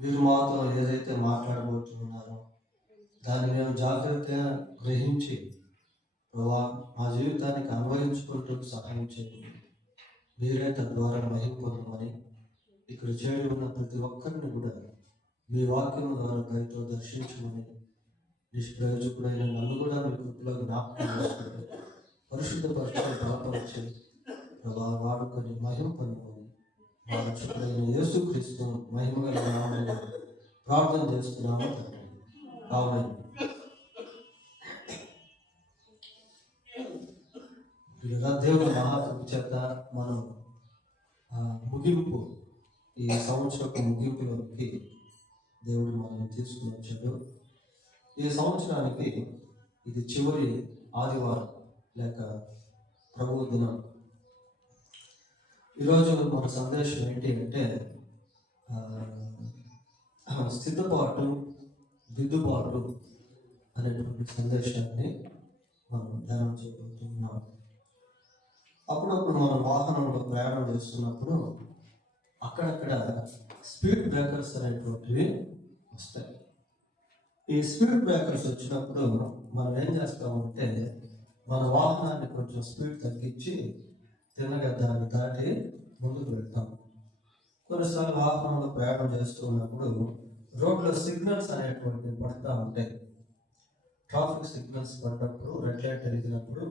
మీరు మాతో ఏదైతే మాట్లాడబోతున్నారో దాన్ని మేము జాగ్రత్తగా గ్రహించి ప్రభా మా జీవితానికి అన్వయించుకుంటూ సహాయం చేయండి. మీరే తద్వారా మహిమ పొందమని ఇక్కడ చేరి ఉన్న ప్రతి ఒక్కరిని కూడా మీ వాక్యం ద్వారా దయతో దర్శించమని నిష్ప్రయోజకుడైన నన్ను కూడా మీ కృపలో జ్ఞాపకం చేసుకుంటే పరిశుద్ధ పరిస్థితులు బలపరిచి ప్రభా వాడుకొని మహిమ పొందమని మా రక్షకుడైన యేసుక్రీస్తు మహిమ గల నామములో ప్రార్థన చేస్తున్నాము తండ్రి. ఆమేన్. దేవుని మహాకృప చేత మనం ముగింపు ఈ సంవత్సరపు ముగింపులోకి దేవుడు మనల్ని తీసుకుని వచ్చాడు. ఈ సంవత్సరానికి ఇది చివరి ఆదివారం లేక ప్రభువు దినం. ఈరోజు మన సందేశం ఏంటి అంటే స్థితిపాటు దిద్దుబాటు అనేటువంటి సందేశాన్ని మనం ధ్యానం చేయబోతున్నాం. అప్పుడప్పుడు మనం వాహనంలో ప్రయాణం చేస్తున్నప్పుడు అక్కడక్కడ స్పీడ్ బ్రేకర్స్ అనేటువంటివి వస్తాయి. ఈ స్పీడ్ బ్రేకర్స్ వచ్చినప్పుడు మనం ఏం చేస్తామంటే మన వాహనాన్ని కొంచెం స్పీడ్ తగ్గించి తిన్నగా దాన్ని దాటి ముందుకు వెళ్తాం. కొన్నిసార్లు వాహనంలో ప్రయాణం చేస్తూ ఉన్నప్పుడు రోడ్లో సిగ్నల్స్ అనేటువంటివి పడుతూ ఉంటాయి. ట్రాఫిక్ సిగ్నల్స్ పడినప్పుడు రెడ్ లైట్ వెలిగినప్పుడు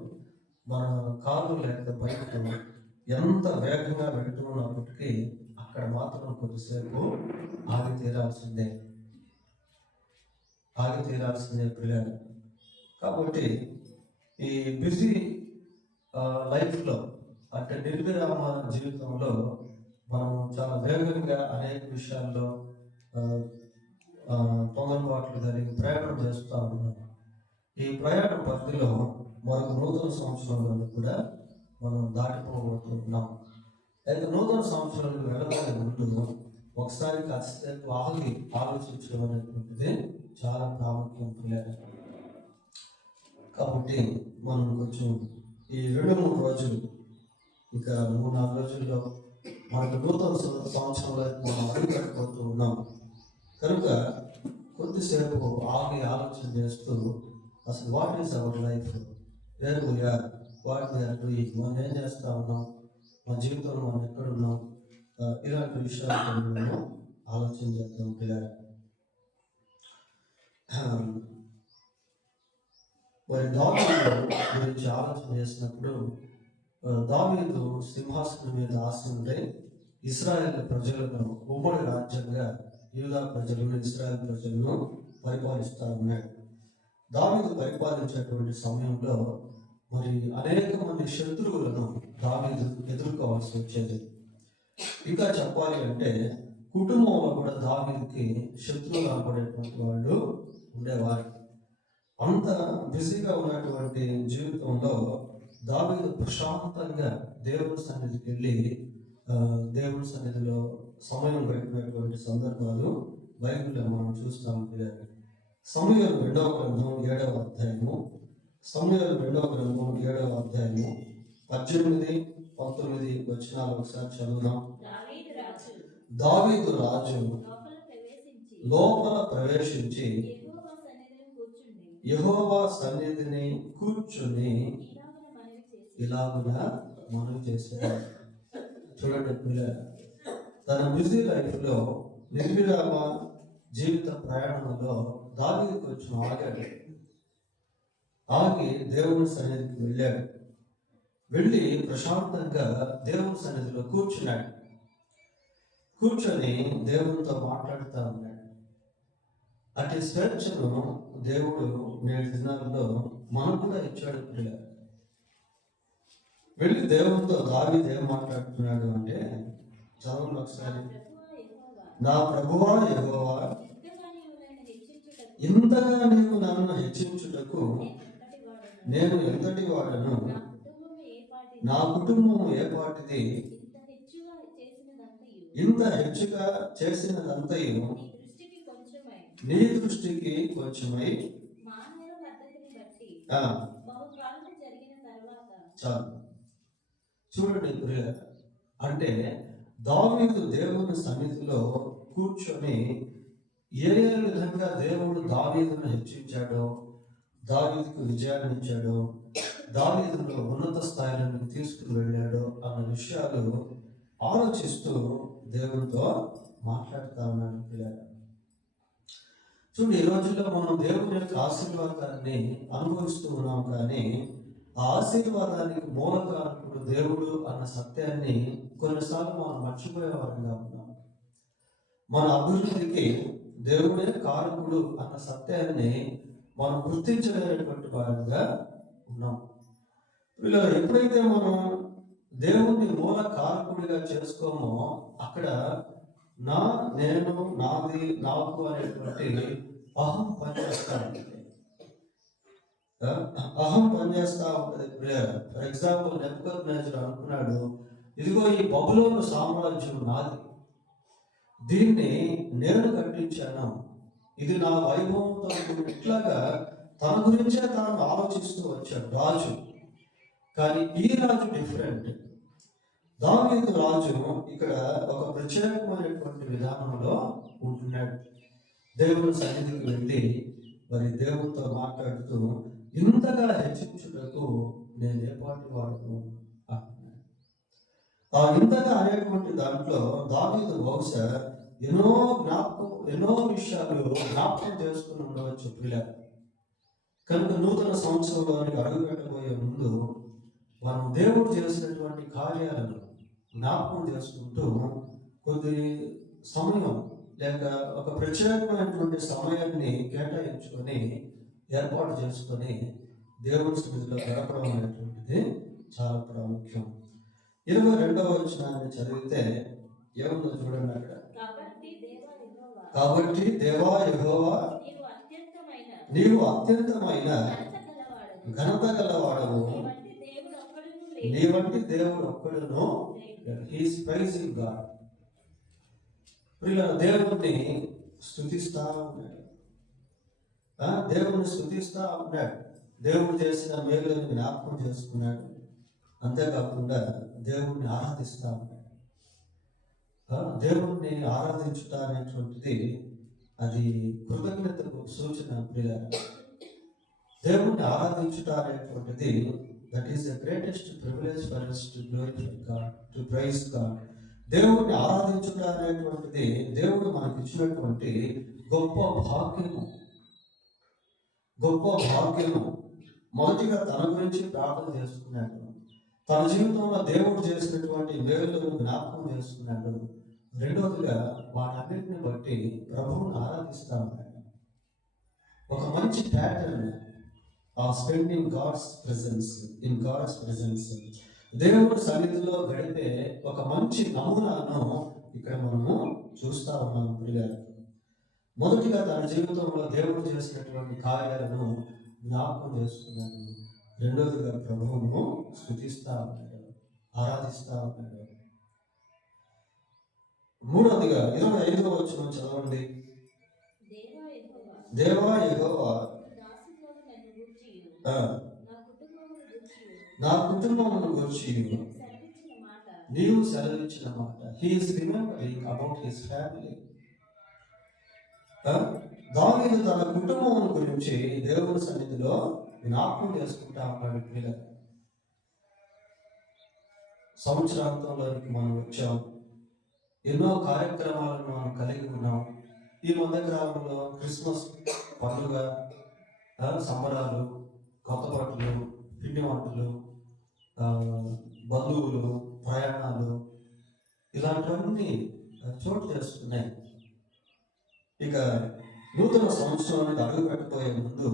మన కారు లేక బైక్ ఎంత వేగంగా వెళ్తున్నప్పటికీ అక్కడ మాత్రం కొద్దిసేపు ఆగి తీరాల్సిందే పిల్లలు. కాబట్టి ఈ బిజీ లైఫ్లో అంటే నిర్విరామ జీవితంలో మనం చాలా వేగంగా అనేక విషయాల్లో తొందరపాట్లు కలిగి ప్రయాణం చేస్తూ ఉన్నాం. ఈ ప్రయాణ పరిధిలో మరొక నూతన సంవత్సరంలో కూడా మనం దాటిపోబోతున్నాం. అయితే నూతన సంవత్సరానికి వెళ్ళడానికి ముందు ఒకసారి కాసేపు ఆలోచించడం అనేటువంటిది చాలా ప్రాముఖ్యం పిల్లలు. కాబట్టి మనం కొంచెం ఈ 2-3 రోజులు ఇంకా 3-4 రోజుల్లో మనకు నూతన సంవత్సరంలో మనం అడుగుపెట్టబోతూ ఉన్నాం కనుక కొద్దిసేపు ఆలోచన చేస్తూ అసలు what is our life, where we are, what we are doing, మనం ఏం చేస్తూ ఉన్నాం, మన జీవితంలో మనం ఎక్కడున్నాం, ఇలాంటి విషయాలు మనం ఆలోచన చేద్దాం పిల్లలు. మరి దావీదు గురించి ఆలోచన చేసినప్పుడు దావీదు సింహాసనం మీద ఆసీనుడై ఇశ్రాయేలు ప్రజలను ఉమ్మడి రాజ్యంగా యూదా ప్రజలను ఇశ్రాయేలు ప్రజలను పరిపాలిస్తూ ఉన్నాడు. దావీదు పరిపాలించేటువంటి సమయంలో మరి అనేక మంది శత్రువులను దావీదు ఎదుర్కోవాల్సి వచ్చేది. ఇంకా చెప్పాలి అంటే కుటుంబంలో కూడా దావీదుకి శత్రువులు అనబడేటువంటి వాళ్ళు ఉండేవారు. అంత బిజీగా ఉన్నటువంటి జీవితంలో దావీదు ప్రశాంతంగా దేవుని సన్నిధికి వెళ్ళి దేవుని సన్నిధిలో సమయం గడిపినటువంటి సందర్భాలు బైబిల్లో మనం చూస్తాం. సమూయేలు 2వ గ్రంథం 7వ అధ్యాయము, సమూయేలు 2వ గ్రంథం 7వ అధ్యాయము 18-19 వచనాలు ఒకసారి చదువుదాం. దావీదు రాజు లోపల ప్రవేశించి యెహోవా సన్నిధిని కూర్చుని ఇలాగున మనవి చేశాడు. చూడండి పిల్లలు, తన బిజీ లైఫ్లో నిర్విరామ జీవిత ప్రయాణంలో దావీదు కొంచెం ఆగి దేవుని సన్నిధికి వెళ్ళాడు. వెళ్ళి ప్రశాంతంగా దేవుని సన్నిధిలో కూర్చొని దేవునితో మాట్లాడుతూ ఉన్నాడు. అటు స్వేచ్ఛను దేవుడు నేటి దినాల్లో మనకు కూడా ఇచ్చాడు పిల్లలు. వెళ్ళి దేవునితో దావీదు ఏం మాట్లాడుతున్నాడు అంటే చదవండి ఒకసారి. నా ప్రభువా యెహోవా, ఇంతగా నీవు నన్ను హెచ్చించుటకు నేను ఎంతటి వాడను, నా కుటుంబం ఏ పాటిది, ఇంత హెచ్చుగా చేసినదంతయు నీ దృష్టికి కొంచెమై. చాలు చూడండి అంటే దావీదు దేవుని సన్నిధిలో కూర్చొని ఏ ఏ విధంగా దేవుడు దావీదును హెచ్చించాడో, దావీదుకు విజయాన్ని ఇచ్చాడో, దావీదును ఉన్నత స్థాయిలోకి తీసుకుని వెళ్ళాడో అన్న విషయాలు ఆలోచిస్తూ దేవుడితో మాట్లాడుతూ ఉన్నాడు పిల్లలు. చూడండి, ఈ రోజుల్లో మనం దేవుని యొక్క ఆశీర్వాదాన్ని అనుభవిస్తూ ఉన్నాం, కానీ ఆ ఆశీర్వాదానికి మూలకారకుడు దేవుడు అన్న సత్యాన్ని కొన్నిసార్లు మనం మర్చిపోయే వారంగా ఉన్నాం. మన అభివృద్ధికి దేవుడే కారకుడు అన్న సత్యాన్ని మనం గుర్తించలేనటువంటి వారంగా ఉన్నాం. వీళ్ళు ఎప్పుడైతే మనం దేవుణ్ణి మూల కారకుడిగా చేసుకోమో అక్కడ నేను, నాది, నాకు అనేటువంటి అహం పనిచేస్తా ఉంటుంది. అహం పనిచేస్తా ఉంటుంది. ఫర్ ఎగ్జాంపుల్ నెబుకద్నెజర్ అనుకున్నాడు, ఇదిగో ఈ బబులోను సామ్రాజ్యం నాది, దీన్ని నేను కట్టించాను, ఇది నా వైభవంతో ఇట్లాగా తన గురించే తాను ఆలోచిస్తూ వచ్చాడు రాజు. కానీ ఈ రాజు డిఫరెంట్. దావీదు రాజు ఇక్కడ ఒక ప్రత్యేకమైనటువంటి విధానంలో ఉంటున్నాడు. దేవుని సన్నిధికి వెళ్ళి మరి దేవునితో మాట్లాడుతూ ఇంతగా హెచ్చించుటకు నేను ఏపాటి వాడును అంటున్నాడు. ఆ ఇంతగా అనేటువంటి దాంట్లో దావీదు బహుశా ఎన్నో విషయాలు జ్ఞాపకం చేసుకుని ఉండవచ్చు పిల్లలు. కనుక నూతన సంవత్సరంలోనికి అడుగు పెట్టబోయే ముందు మనం దేవుడు చేసినటువంటి కార్యాలను జ్ఞాపకం చేసుకుంటూ కొద్ది సమయం లేక ఒక ప్రత్యేకమైనటువంటి సమయాన్ని కేటాయించుకొని ఏర్పాటు చేసుకొని దేవుడి సన్నిధిలో గడపడం అనేటువంటిది చాలా ప్రాముఖ్యం. 22వ వచనాన్ని చదివితే ఏముందో చూడండి అక్కడ. కాబట్టి దేవా యెహోవా నీవు అత్యంతమైన ఘనత గలవాడవు, నీ వంటి దేవుడు ఒక్కడును. He is praising God. దేవుణ్ణి స్తుతిస్తా ఉన్నాడు, దేవుణ్ణి స్తుతిస్తా ఉన్నాడు, దేవుడు చేసిన మేలులను జ్ఞాపకం చేసుకున్నాడు. అంతేకాకుండా దేవుణ్ణి ఆరాధిస్తా ఉన్నాడు. దేవుణ్ణి ఆరాధించుట అనేటువంటిది అది కృతజ్ఞతకు సూచన. దేవుణ్ణి ఆరాధించుట అనేటువంటిది that is the greatest privilege for us to glorify God, to praise God. దేవుణ్ణి ఆరాధించుట అనేటువంటిది దేవుడు మనకి ఇచ్చినటువంటి గొప్ప భాగ్యము. మొదటిగా తన గురించి ప్రార్థన చేసుకున్నాడు, తన జీవితంలో దేవుడు చేసినటువంటి మేలులను జ్ఞాపకం చేసుకున్నాడు. రెండవదిగా వాటన్నిటిని బట్టి ప్రభువుని ఆరాధిస్తా ఉన్నాడు. ఒక మంచి ప్యాటర్న్ స్పెండింగ్ God's presence, దేవుడి సన్నిధిలో గడిపే ఒక మంచి నమూనాను ఇక్కడ మనము చూస్తా ఉన్నాం పిల్లలు. మొదటిగా తన జీవితంలో దేవుడు చేసినటువంటి కార్యాలను జ్ఞాపకం చేసుకున్నాడు. రెండవదిగా ప్రభువును స్తుతిస్తా ఉన్నాడు, ఆరాధిస్తా ఉన్నాడు. మూడవదిగా 25వ వచనం చదవండి. దేవా యెహోవా నా కుటుంబమును గూర్చి నీవు సెలవిచ్చిన మాట. He is remembering about his family. దావీదు తన కుటుంబమును గురించి దేవుని సన్నిధిలో జ్ఞాపకం చేసుకుంటా ఉన్నాడు పిల్లలు. సంవత్సరాంతంలోనికి మనం వచ్చాం, ఎన్నో కార్యక్రమాలను మనం కలిగి ఉన్నాం. ఈ మధ్య గ్రామంలో క్రిస్మస్ పండుగ, సంబరాలు, కొత్త బట్టలు, పిండి వంటలు, బంధువులు, ప్రయాణాలు, ఇలాంటివన్నీ చోటు చేసుకున్నాయి. ఇక నూతన సంవత్సరానికి అడుగు పెట్టబోయే ముందు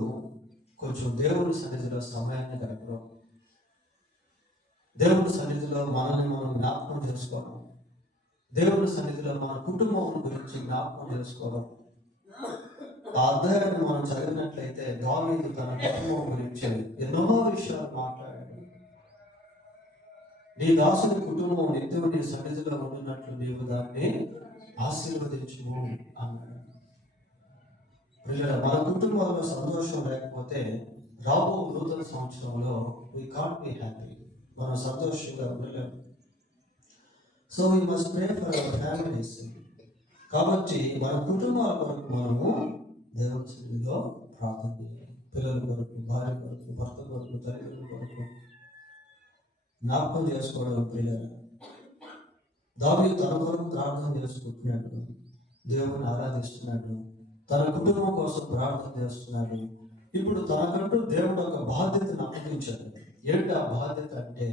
కొంచెం దేవుని సన్నిధిలో సమయాన్ని గడపడం, దేవుని సన్నిధిలో మనల్ని మనం జ్ఞాపకం చేసుకోవడం, దేవుని సన్నిధిలో మన కుటుంబం గురించి జ్ఞాపకం చేసుకోవడం. ఆ అధ్యాయాన్ని మనం చదివినట్లయితే దావీదు తన కుటుంబం గురించి ఎన్నో విషయాలు మాట్లాడాడు. నీ దాసుని కుటుంబం నిత్యం నీ సన్నిధిలో ఉండినట్లు నీవు దాన్ని ఆశీర్వదించుము అన్నాడు. మన కుటుంబంలో సంతోషం లేకపోతే రాబో నూతన సంవత్సరంలో we can't be happy. మనం సంతోషంగా ఉండలేము. So we must pray for our families. కాబట్టి మన కుటుంబాల కొరకు మనము దేవుని సన్నిధిలో ప్రార్థన చేయాలి. పిల్లల కొరకు, భార్య కొరకు, భర్త కొరకు, తల్లిదండ్రుల కొరకు జ్ఞాపకం చేసుకోవడం. పిల్లలు దావీదు తన కొరకు ప్రార్థన చేసుకుంటున్నాడు, దేవుని ఆరాధిస్తున్నాడు, తన కుటుంబం కోసం ప్రార్థన చేస్తున్నాడు. ఇప్పుడు తనకంటూ దేవుడు ఒక బాధ్యతను అప్పగించాడు. ఏంటి ఆ బాధ్యత అంటే,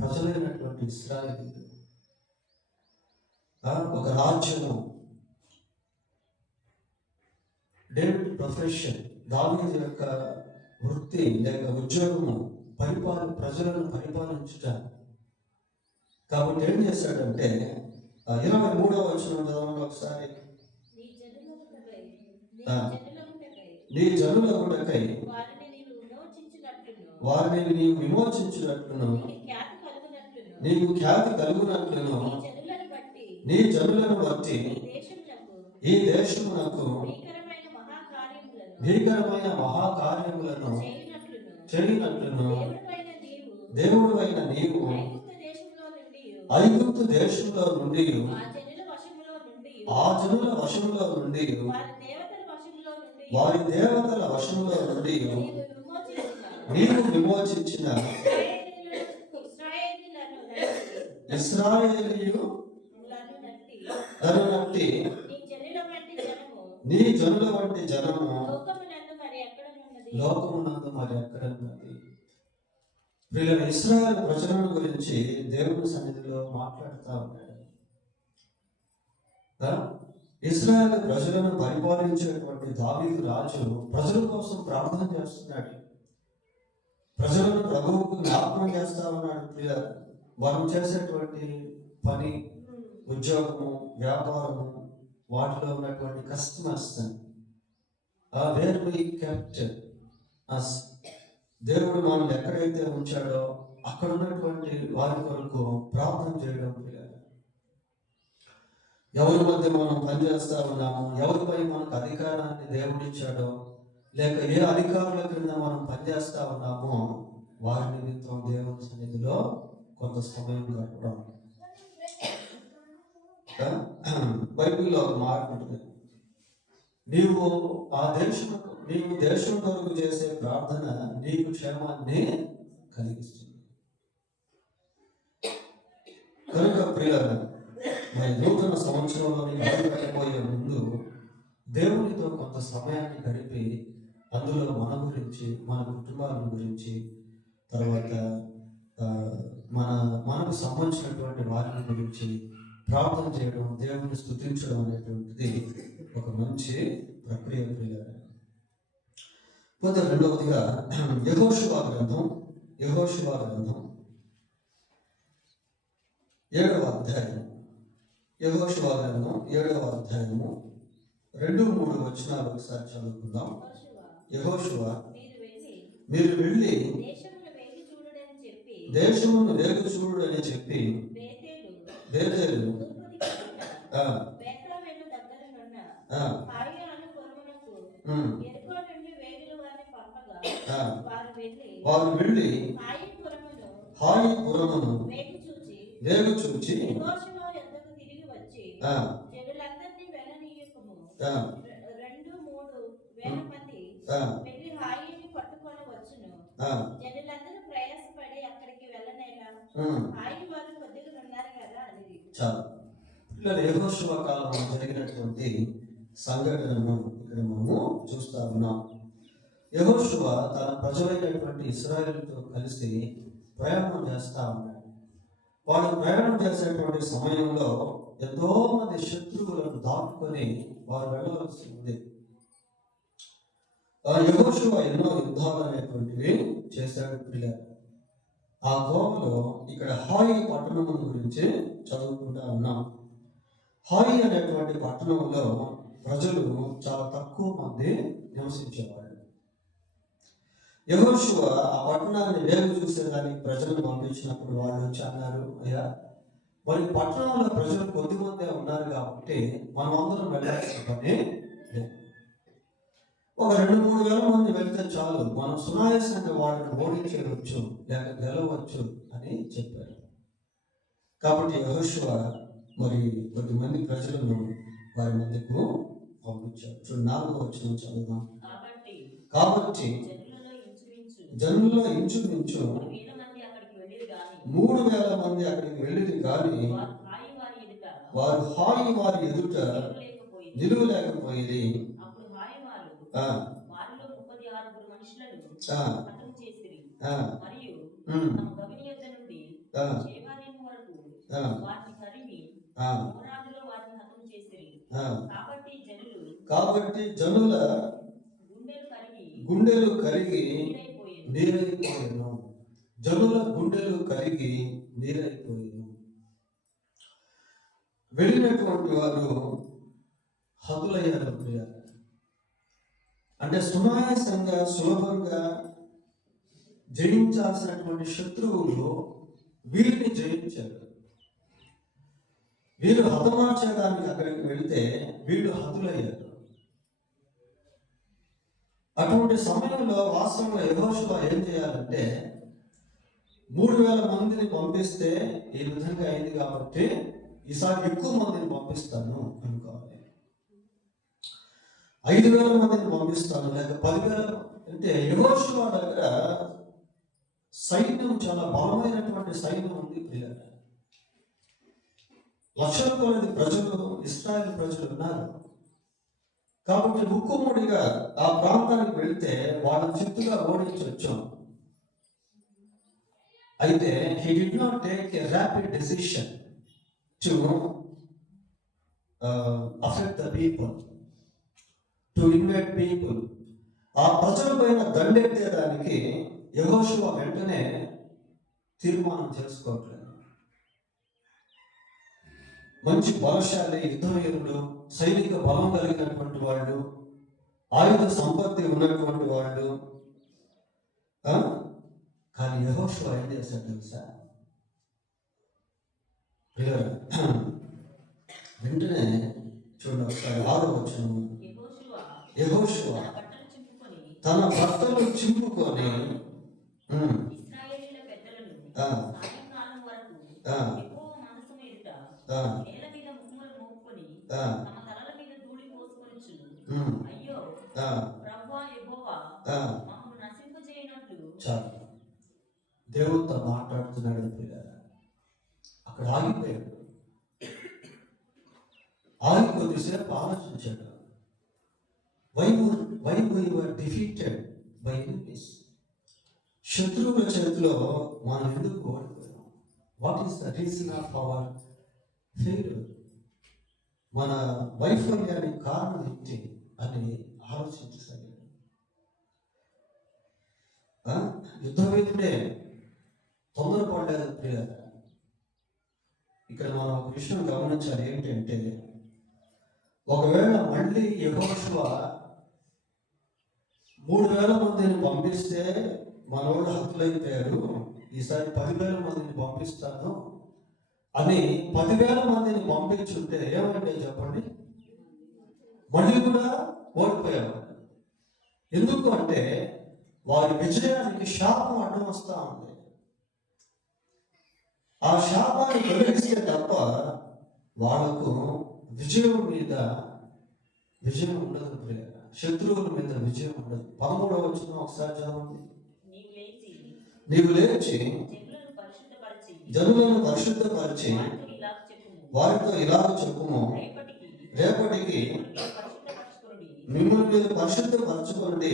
ప్రజలైనటువంటి ఇశ్రాయేలీయులు ఒక రాజ్యము, డేవిడ్ ప్రొఫెషన్, దావీదు యొక్క వృత్తి లేక ఉద్యోగము ప్రజలను పరిపాలించుట. కాబట్టి ఏం చేశాడంటే 23వ వచనం ఒకసారి, నీ జనులకై వారిని నీవు విమోచించినట్లును, నీకు ఖ్యాతి కలుగునట్లును, నీ జనులను బట్టి ఈ దేశమునకు భీకరమైన మహాకార్యములను చేయనట్లును దేవుడు అయిన నీవు ఐగుప్తు దేశంలో నుండి ఆ జనుల వశంలో నుండి వారి దేవతల వశంలో నుండి నీవు విమోచించిన ఇశ్రాయేలీయులను నట్టి నీ జనుల వంటి జనము లోకమునందు మరి ఎక్కడ ఉన్నది. వీళ్ళ ఇశ్రాయేలు ప్రజలను గురించి దేవుని సన్నిధిలో మాట్లాడుతూ ఉన్నాడు. ఇశ్రాయేలు ప్రజలను పరిపాలించేటువంటి దావీదు రాజు ప్రజల కోసం ప్రార్థన చేస్తున్నాడు. ప్రజలను ప్రభువుకు జ్ఞాపకం చేస్తా ఉన్నాడు. వారు చేసేటువంటి పని, ఉద్యోగము, వ్యాపారము, వాటిలో ఉన్నటువంటి కస్టమర్స్ వేర్ వి కెప్ట్ అస్, దేవుడు మనం ఎక్కడైతే ఉంచాడో అక్కడ ఉన్నటువంటి వారి కొరకు ప్రార్థన చేయడం. ఎవరి మధ్య మనం పనిచేస్తా ఉన్నాము, ఎవరిపై మనకు అధికారాన్ని దేవుడు ఇచ్చాడో, లేక ఏ అధికారుల క్రింద మనం పనిచేస్తా ఉన్నామో వారి నిమిత్తం దేవుని సన్నిధిలో కొంత సమయం గడపడం. బైబిల్లో ఒక మాట ఉంటుంది, నీవు దేశం కొరకు చేసే ప్రార్థన నీకు క్షేమాన్ని కలిగిస్తుంది. కనుక ప్రియులారా, మరి నూతన సంవత్సరంలో పెట్టబోయే ముందు దేవునితో కొంత సమయాన్ని గడిపి అందులో మన గురించి, మన కుటుంబాల గురించి, తర్వాత మనకు సంబంధించినటువంటి వారిని గురించి ప్రార్థన చేయడం, దేవుని స్తుతించడం అనేటువంటిది ఒక మంచి ప్రక్రియ. పోతే రెండవదిగా యెహోషువ గ్రంథం 7వ అధ్యాయం, యెహోషువ గ్రంథం 7వ అధ్యాయము 2-3 వచనాలు ఒకసారి చదువుకుందాం. యెహోషువ, మీరు వెళ్ళి దేశమును వేగు చూడని చెప్పి బేతేలు వారు వెళ్ళి హాయి పురమును వేగు చూచి యెహోషువ కాలంలో జరిగినటువంటి సంఘటనను ఇక్కడ మనము చూస్తా ఉన్నాం. యెహోషువ తన ప్రజలైనటువంటి ఇశ్రాయేలుతో కలిసి ప్రయాణం చేస్తా ఉన్నాడు. వాడు ప్రయాణం చేసేటువంటి సమయంలో ఎంతో మంది శత్రువులను దాటుకొని వారు వెళ్ళవలసి ఉంది. యెహోషువ ఎన్నో యుద్ధాలు అనేటువంటివి చేశాడు. పిల్లలు ఆ కోవలో ఇక్కడ హాయి పట్టణం గురించి చదువుకుంటా ఉన్నాం. హాయి అనేటువంటి పట్టణంలో ప్రజలు చాలా తక్కువ మంది నివసించేవాళ్ళు. యెహోషువ ఆ పట్టణాన్ని వేగు చూసేదానికి ప్రజలను పంపించినప్పుడు వాళ్ళు వచ్చి అన్నారు, అయ్యా మరి పట్టణంలో ప్రజలు కొద్దిమందే ఉన్నారు కాబట్టి మనం అందరం వెళ్ళాల్సిన పని ఒక 2-3 వేల మంది వెళ్తే చాలు, మనం సునాయాసంగా వాళ్ళని ఓడించవచ్చు లేక గెలవచ్చు అని చెప్పారు. కాబట్టి యెహోషువ మరి కొద్దిమంది ప్రజలను వారి మధ్యకు పంపించాడు. చూడండి 4వ వచనం చదువుదాం. కాబట్టి కాబట్టి జనులలో ఇంచుమించు 3,000 మంది అక్కడికి వెళ్ళింది కానీ వారు హాయి వారి ఎదుట నిలువలేకపోయేది. అప్పుడు హాయవారు ఆ, వారిలో 36 మనుషులను ఆ, హతము చేసిరి. ఆ, మరియు ఉమ్, తమ గవిని యొద్ద నుండి ఆ, చేబారీము వరకు ఆ, వారిని తరిమి ఆ, పోరాదులో వారిని హతము చేసిరి. ఆ. కాబట్టి కాబట్టి జనుల గుండెలు కరిగి నీరైపోయేను. నీరైపోయెను. జనుల గుండెలు కరిగి నీరైపోయేను. వెళ్ళినటువంటి వారు హతులయ్యారు. అంటే సునాయాసంగా సులభంగా జయించాల్సినటువంటి శత్రువులు వీరిని జయించారు. వీరు హతమార్చడానికి అక్కడికి వెళితే వీళ్ళు హతులయ్యారు. అటువంటి సమయంలో వాస్తవంగా యెహోషువ ఏం చేయాలంటే 3,000 మందిని పంపిస్తే ఈ విధంగా అయింది కాబట్టి ఈసారి ఎక్కువ మందిని పంపిస్తాను అనుకోవాలి. 5,000 మందిని పంపిస్తాను లేక 10,000. అంటే యెహోషువ దగ్గర సైన్యం చాలా బలమైనటువంటి సైన్యం ఉంది. లక్షల కొలది ప్రజలు, ఇశ్రాయేలు ప్రజలు ఉన్నారు. కాబట్టి ముక్కుముడిగా ఆ ప్రాంతానికి వెళితే వాళ్ళని చిత్తుగా ఓడించవచ్చు. అయితే he did not take a rapid decision to affect the people, to invade people. ఆ ప్రజల పైన దండెత్తేదానికి యెహోషువ వెంటనే తీర్మానం చేసుకోవట్లేదు. మంచి బలశాలి యుద్ధవీరుడు, సైనిక బలం కలిగినటువంటి వాళ్ళు, ఆయుధ సంపత్తి ఉన్నటువంటి వాళ్ళు. కానీ యెహోషువ ఏం చేశాడు తెలుసా? వెంటనే చూడండి ఒకసారి 6వ వచనం. యెహోషువ తన బట్టలు చింపుకొని ఇశ్రాయేలీయుల పెద్దలను ఆ, సాయంకాలం వరకు ఆ, యెహోవా మందసము ఎదుట ఆ, నేల మీద ముఖములు మోపుకొని ఆ, తమ తలల మీద ధూళి పోసుకొనుచును. ఉమ్, అయ్యో ఆ, ప్రభువా యెహోవా, ఆ. మమ్మల్ని నశింపజేయనట్లు. చాలు. దేవుడితో మాట్లాడుతున్నాడు పిల్లలు. అక్కడ ఆగిపోయాడు. ఆగి కొద్దిసేపు ఆలోచించాడు. Why we were defeated by enemies. శత్రువుల చేతిలో మనం ఎందుకు ఓడిపోయాం? What is the reason of our failure? మన వైఫల్యానికి కారణం ఏంటి అని ఆలోచించసాగాడు. యుద్ధవీరుడే తొందరపడలేదు ప్రియ. ఇక్కడ మనం ఒక విషయం గమనించాలి. ఏంటంటే ఒకవేళ మళ్ళీ యెహోషువ 3,000 మందిని పంపిస్తే మనోళ్ళు హతులైపోయారు, ఈసారి 10,000 మందిని పంపిస్తాను అని 10,000 మందిని పంపించుంటే ఏమంటే చెప్పండి, మళ్ళీ కూడా ఓడిపోయారు. ఎందుకు అంటే వారి విజయానికి శాపం అడ్డం వస్తూ ఉంది. ఆ శాపాన్ని తొలగిస్తే తప్ప వాళ్ళకు విజయం మీద విజయం ఉండదు. శత్రువుల మీద విజయం ఉండదు. 13వ వచనం ఒకసారి చదవండి. నీవు లేచి జనులను పరిశుద్ధపరిచి వారితో ఇలాగ చెప్పుము, రేపటికి మిమ్మల్ని మీరు పరిశుద్ధపరచుకోండి.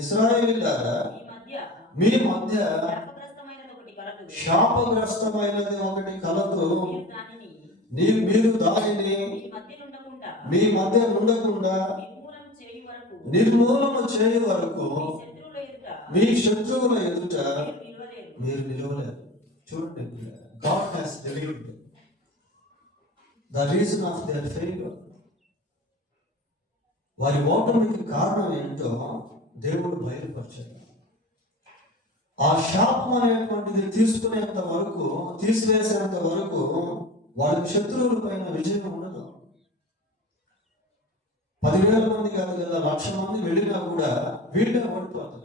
ఇశ్రాయేలీయులారా, మీ మధ్య శాపగ్రస్తమైనది ఒకటి కలదు. మీరు దానిని మీ మధ్య ఉండకుండా నిర్మూలన చేయు వరకు మీ శత్రువుల ఎదుట మీరు నిలవలేరు. చూడండి, God has revealed the reason of their failure. వారి ఓటమికి కారణం ఏంటో దేవుడు బయలుపరిచాడు. ఆ శాపం అనేటువంటిది తీసుకునేంత వరకు, తీసివేసేంత వరకు వాళ్ళకి శత్రువుల పైన విజయం ఉండదు. 10,000 మంది కాదు కదా, 1,00,000 మంది వెళ్ళినా కూడా వీళ్ళే ఓడిపోతారు.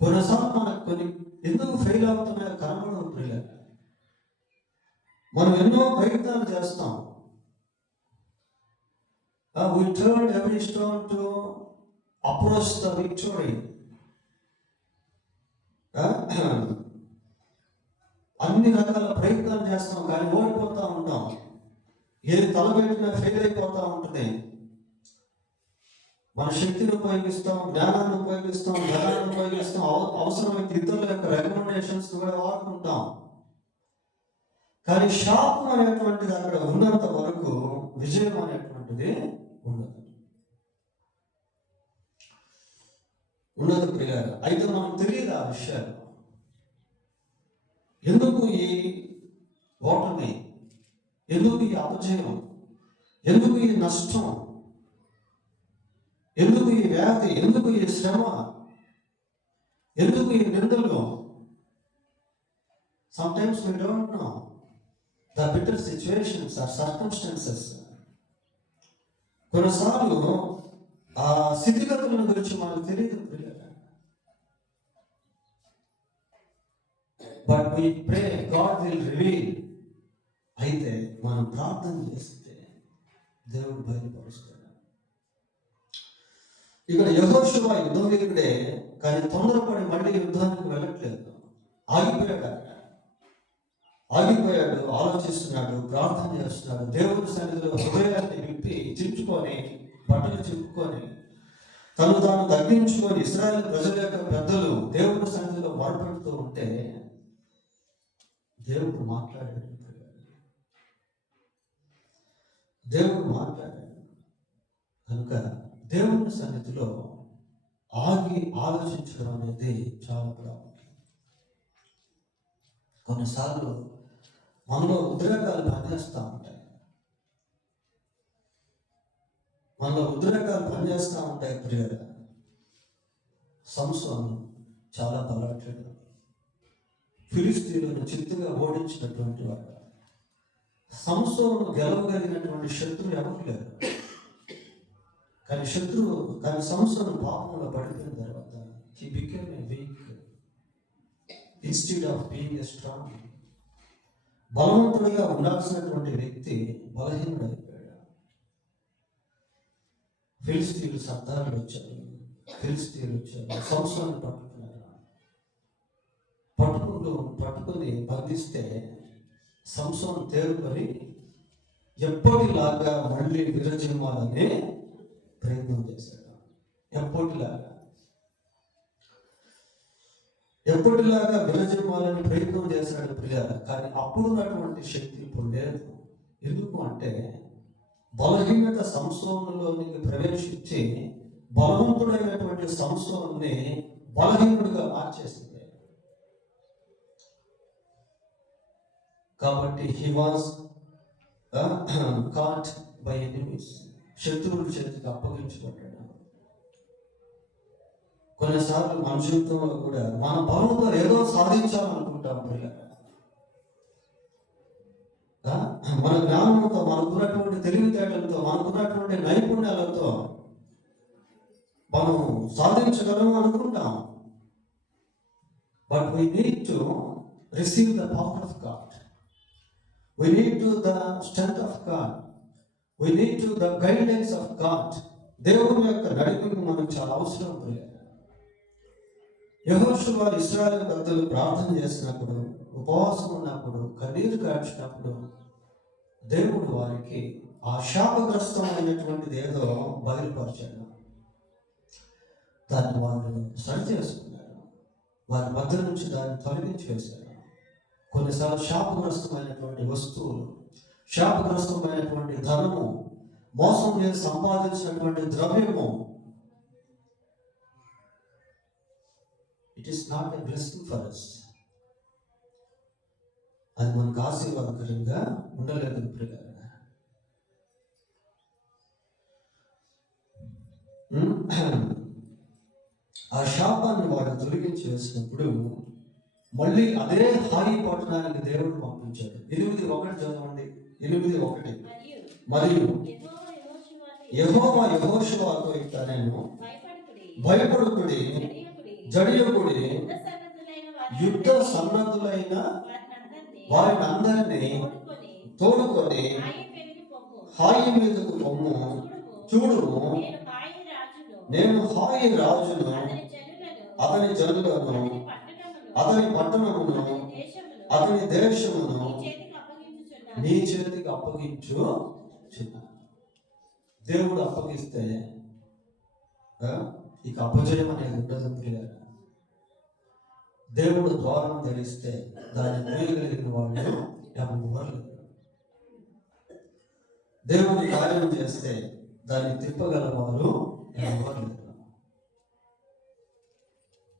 కొన్నిసార్లు మనకు కొన్ని ఎందుకు ఫెయిల్ అవుతున్నాయో కనబడవు. మనం ఎన్నో ప్రయత్నాలు చేస్తాం. We turned every stone to approach the victory. అన్ని రకాల ప్రయత్నాలు చేస్తాం, కానీ ఓడిపోతూ ఉంటాం. ఏది తలపెట్టినా ఫెయిల్ అయిపోతూ ఉంటుంది. మన శక్తిని ఉపయోగిస్తాం, జ్ఞానాన్ని ఉపయోగిస్తాం, ధనాన్ని ఉపయోగిస్తాం, అవసరమైతే ఇతరుల యొక్క రికమెండేషన్స్ కూడా వాడుకుంటాం. కానీ శాపం అనేటువంటిది అక్కడ ఉన్నంత వరకు విజయం అనేటువంటిది ఉండదు ప్రియారు. అయితే మనకు తెలియదు ఆ విషయాలు. ఎందుకు ఈ ఓటమి, ఎందుకు ఈ అపజయం, ఎందుకు ఈ నష్టం, ఎందుకు ఈ వ్యాధి, ఎందుకు ఈ శ్రమ, ఎందుకు ఈ నిందలు? Sometimes we don't know the bitter situations or circumstances. కొన్నిసార్లు ఆ స్థితిగతుల గురించి మనకు తెలియదు. But we pray God will reveal. అయితే మనం ప్రార్థన చేస్తే దేవుడు బయలుపరుస్తాడు. ఇక్కడ యెహోషువ యుద్ధం వీరుడే, కానీ తొందరపడి మళ్ళీ యుద్ధానికి వెళ్ళట్లేదు. ఆగిపోయాడు, ఆలోచిస్తున్నాడు, ప్రార్థన చేస్తున్నాడు. దేవుడి సన్నిధిలో హృదయాన్ని విప్పి చించుకొని, బట్టలు చింపుకొని, తను తాను తగ్గించుకొని, ఇశ్రాయేలు ప్రజల యొక్క పెద్దలు దేవుడి సన్నిధిలో మొరపెడుతూ ఉంటే దేవుడు మాట్లాడాడు. కనుక దేవుని సన్నిధిలో ఆగి ఆలోచించడం అనేది చాలా ప్రాముఖ్యం. కొన్నిసార్లు మనలో ఉద్రేకాలు పనిచేస్తూ ఉంటాయి. ప్రియుడు సంసోను చాలా బలవంతుడు. ఫిలిష్తీయులను చిత్తుగా ఓడించినటువంటి వాడు. సంసోను గెలవగలిగినటువంటి శత్రువు ఎవరు లేరు. కానీ సంసోను పాపంలో పడిపోయిన తర్వాత he became a weak instead of being a strong. బలవంతుడిగా ఉండాల్సినటువంటి వ్యక్తి బలహీనుడైపోయాడు. ఫిలిష్తీయులు సర్దారులు వచ్చారు, సంసోను పట్టుకుని బంధిస్తే సంసోను తేరుకొని ఎప్పటిలాగా మళ్ళీ విరజిమ్మాలని ప్రయత్నం చేశాడు. ఎప్పటిలాగా విరజిమ్మాలని ప్రయత్నం చేశాడు ప్రియారా. కానీ అప్పుడున్నటువంటి శక్తి ఇప్పుడు లేదు. ఎందుకు అంటే బలహీనత సంసోనులోనికి ప్రవేశించి బలవంతుడైనటువంటి సంసోనుని బలహీనుడిగా మార్చేసింది. కాబట్టి he was caught by enemies. శత్రువుల చేతికి అప్పగించబడ్డాడు. కొన్నిసార్లు మన జీవితంలో కూడా మన బలంతో ఏదో సాధించాలనుకుంటాం. మన జ్ఞానంతో, మనకున్నటువంటి తెలివితేటలతో, మనకున్నటువంటి నైపుణ్యాలతో మనం సాధించగలం అనుకుంటాం. But we need to receive the power of God. We need to the strength of God. We need to the guidance of God. దేవుని యొక్క నడిపింపు మనకు చాలా అవసరం. యెహోషువ ఇశ్రాయేలు పెద్దలు ప్రార్థన చేసినప్పుడు, ఉపవాసం ఉన్నప్పుడు, కన్నీరు కార్చినప్పుడు దేవుడు వారికి ఆ శాపగ్రస్తమైనటువంటిది ఏదో బయలుపరిచాడు. దాన్ని వాళ్ళు సరి చేసుకున్నారు. వారి మధ్య నుంచి దాన్ని తొలగించి వేశారు. కొన్నిసార్లు శాపగ్రస్తమైనటువంటి వస్తువులు, శాపగ్రస్తమైనటువంటి ధనము, మోసం చేసి సంపాదించినటువంటి ద్రవ్యము, it is not a blessing for us. అది మనకు ఆశీర్వాదకరంగా ఉండలేదు. ఆ శాపాన్ని వాడు తొలగించి వేసినప్పుడు మళ్ళీ అదే హాయి పట్టణానికి దేవుడు పంపించాడు. 8:1 చదవండి. 8:1 మరియు యెహోవా యెహోషువతో ఇట్లా నేను భయపడుకుడి, జడియకుడి, యుద్ధ సన్నద్ధులైన వారిని అందరినీ తోడుకొని హాయి పెరిగి పొమ్ము. హాయి మీదకు పొమ్ము, చూడుము, చూడుము, నేను హాయి రాజును, నేను హాయి రాజును, అతని జనులను, అతని జనులను, అతని పట్టణమును, అతని పట్టణమును, అతని దేశమును అతని దేశమును నీ చేతికి నీ చేతికి అప్పగించుచున్నాను. అప్పగించుచున్నాను. దేవుడు అప్పగిస్తే ఇక అపజయం అనేది ఉండదు ప్రియులారా. దేవుడు ద్వారం తెరిస్తే దాన్ని మూయగలిగిన వాళ్ళు ఎవరు లేరు. దేవుడు కార్యం చేస్తే దాన్ని తిప్పగలవారు ఎవరు లేరు.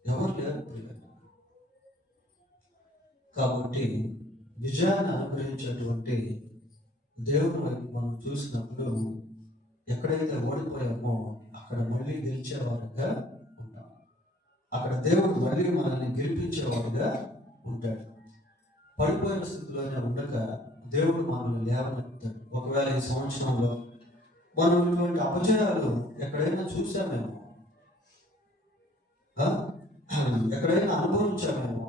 ఎవరు లేరు ప్రియులారా. కాబట్టి విజయాన్ని అనుగ్రహించేటువంటి దేవుని వైపు మనం చూసినప్పుడు ఎక్కడైతే ఓడిపోయామో అక్కడ మళ్ళీ గెలిచేవారుగా ఉంటాం. అక్కడ దేవుడు మళ్ళీ మనల్ని గెలిపించేవాడుగా ఉంటాడు. పడిపోయిన స్థితిలోనే ఉండక దేవుడు మనల్ని లేవనెత్తాడు. ఒకవేళ ఈ సంవత్సరంలో మనం ఇటువంటి అపజయాలు ఎక్కడైనా చూసామేమో, ఎక్కడైనా అనుభవించామేమో,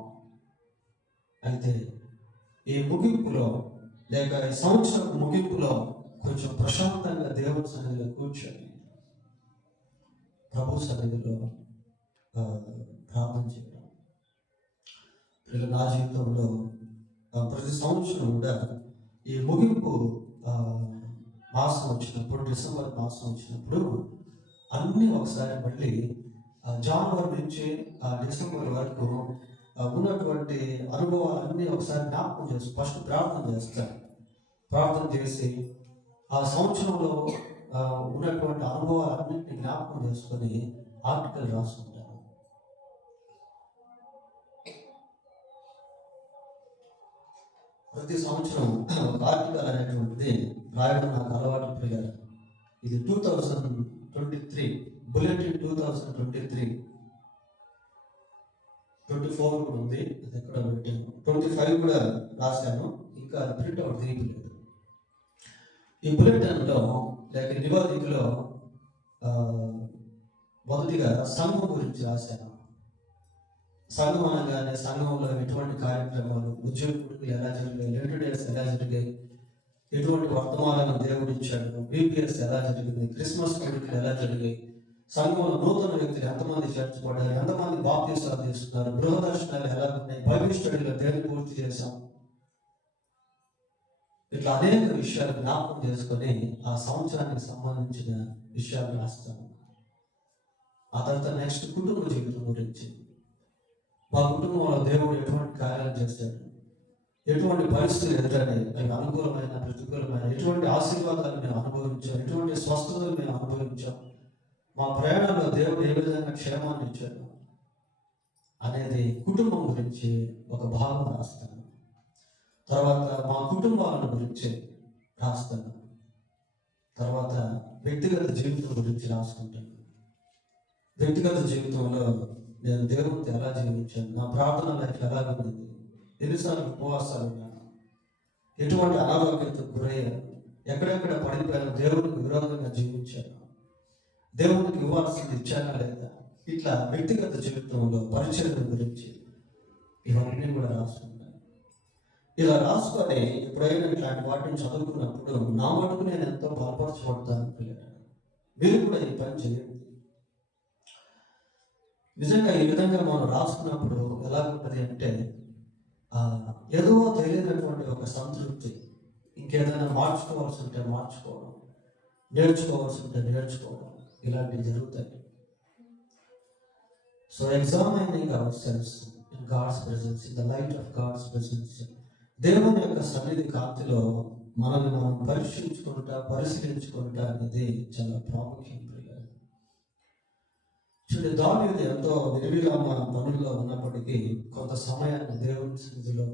అయితే ఈ ముగింపులో లేక ఈ సంవత్సరం ముగింపులో కొంచెం ప్రశాంతంగా దేవుడి సన్నిధిలో కూర్చొని ప్రభు సన్నిధిలో ప్రార్థన చేయడం. నా జీవితంలో ప్రతి సంవత్సరం కూడా ఈ ముగింపు మాసం వచ్చినప్పుడు, డిసెంబర్ మాసం వచ్చినప్పుడు అన్నీ ఒకసారి మళ్ళీ జనవరి నుంచి డిసెంబర్ వరకు ఉన్నటువంటి అనుభవాలన్నీ ఒకసారి జ్ఞాపకం చేసి ఫస్ట్ ప్రార్థన చేస్తాను. ప్రార్థన చేసి ఆ సంవత్సరంలో ఉన్నటువంటి అనుభవాలన్నింటినీ జ్ఞాపకం చేసుకొని ఆర్టికల్ రాసుకుంటాను. ప్రతి సంవత్సరం ఒక ఆర్టికల్ అనేటువంటిది రాయడం నాకు అలవాటు ప్రియారు. ఇది 2023 బులెటిన్ 2023, 24 కూడా ఉంది, అది ఎక్కడ పెట్టాను. 25 కూడా రాశాను, ఇంకా అది ప్రింట్ అవుట్ తీయలేదు. ఈ బులెటిన్లో లేక నివేదికలో మొదటిగా సంఘం గురించి రాశాను. సంఘం అనగానే సంఘంలో ఎటువంటి కార్యక్రమాలు, ఉద్యోగులు ఎలా జరిగాయి, లెటర్ డేస్ ఎలా జరిగాయి, ఎటువంటి వర్తమానాలను దేవుడు ఇచ్చాడు, బీపీఎస్ ఎలా జరిగింది, క్రిస్మస్ వేడుకలు ఎలా జరిగాయి, సంఘంలో నూతన వ్యక్తులు ఎంతమంది చేర్చబడ్డారు, ఎంతమంది బాప్తీసాలు తీసుకున్నారు, గృహదర్శనాలు ఎలా ఉన్నాయి, బైబిల్ స్టడీలో దేన్ని పూర్తి చేశాం, ఇట్లా అనేక విషయాలు జ్ఞాపకం చేసుకొని ఆ సంవత్సరానికి సంబంధించిన విషయాలు రాస్తాను. ఆ తర్వాత నెక్స్ట్ కుటుంబ జీవితం గురించి, మా కుటుంబంలో దేవుడు ఎటువంటి కార్యాలు చేస్తాడు, ఎటువంటి పరిస్థితులు ఎదురని, అవి అనుకూలమైన ప్రతికూలమైన, ఎటువంటి ఆశీర్వాదాలు మేము అనుభవించాం, ఎటువంటి స్వస్థతలు మేము అనుభవించాం, మా ప్రయాణంలో దేవుడు ఏ విధంగా క్షేమాన్ని ఇచ్చాడు అనేది కుటుంబం గురించి ఒక భాగం రాస్తాను. తర్వాత మా కుటుంబాలను గురించి రాస్తాను. తర్వాత వ్యక్తిగత జీవితం గురించి రాసుకుంటాను. వ్యక్తిగత జీవితంలో నేను దేవునితో ఎలా జీవించాను, నా ప్రార్థన లైఫ్ ఎలా ఉంది, ఎన్నిసార్లు ఉపవాసాలు ఉన్నాను, ఎటువంటి అనారోగ్యంతో గురయ్యాను, ఎక్కడెక్కడ పడిపోయాను, దేవునికి విరోధంగా జీవించాను, దేవునికి ఇవ్వాల్సింది ఇచ్చానా లేదా, ఇట్లా వ్యక్తిగత జీవితంలో పరిచయం గురించి ఇవన్నీ కూడా రాసుకుంటాను. ఇలా రాసుకొని ఎప్పుడైనా ఇట్లాంటి వాటిని చదువుకున్నప్పుడు నా మటుకు నేను ఎంతో బలపరచబడతాను. మీరు కూడా ఈ పని చేయండి. నిజంగా ఈ విధంగా మనం రాసుకున్నప్పుడు ఎలా ఉంటుంది అంటే ఏదో తెలియనటువంటి ఒక సంతృప్తి, ఇంకేదైనా మార్చుకోవాల్సి ఉంటే మార్చుకోవడం, నేర్చుకోవాల్సి ఉంటే నేర్చుకోవడం, ఇలాంటివి జరుగుతాయి. So examining our selfs in God's presence, in the light of God's presence, దేవుని యొక్క సన్నిధి కాంతిలో మనల్ని మనం పరిశీలించుకుంటా అనేది చాలా ప్రాముఖ్యం. చూడండి, దావీదు ఎంతో నిర్విరామ పనుల్లో ఉన్నప్పటికీ కొంత సమయాన్ని దేవుని సన్నిధిలో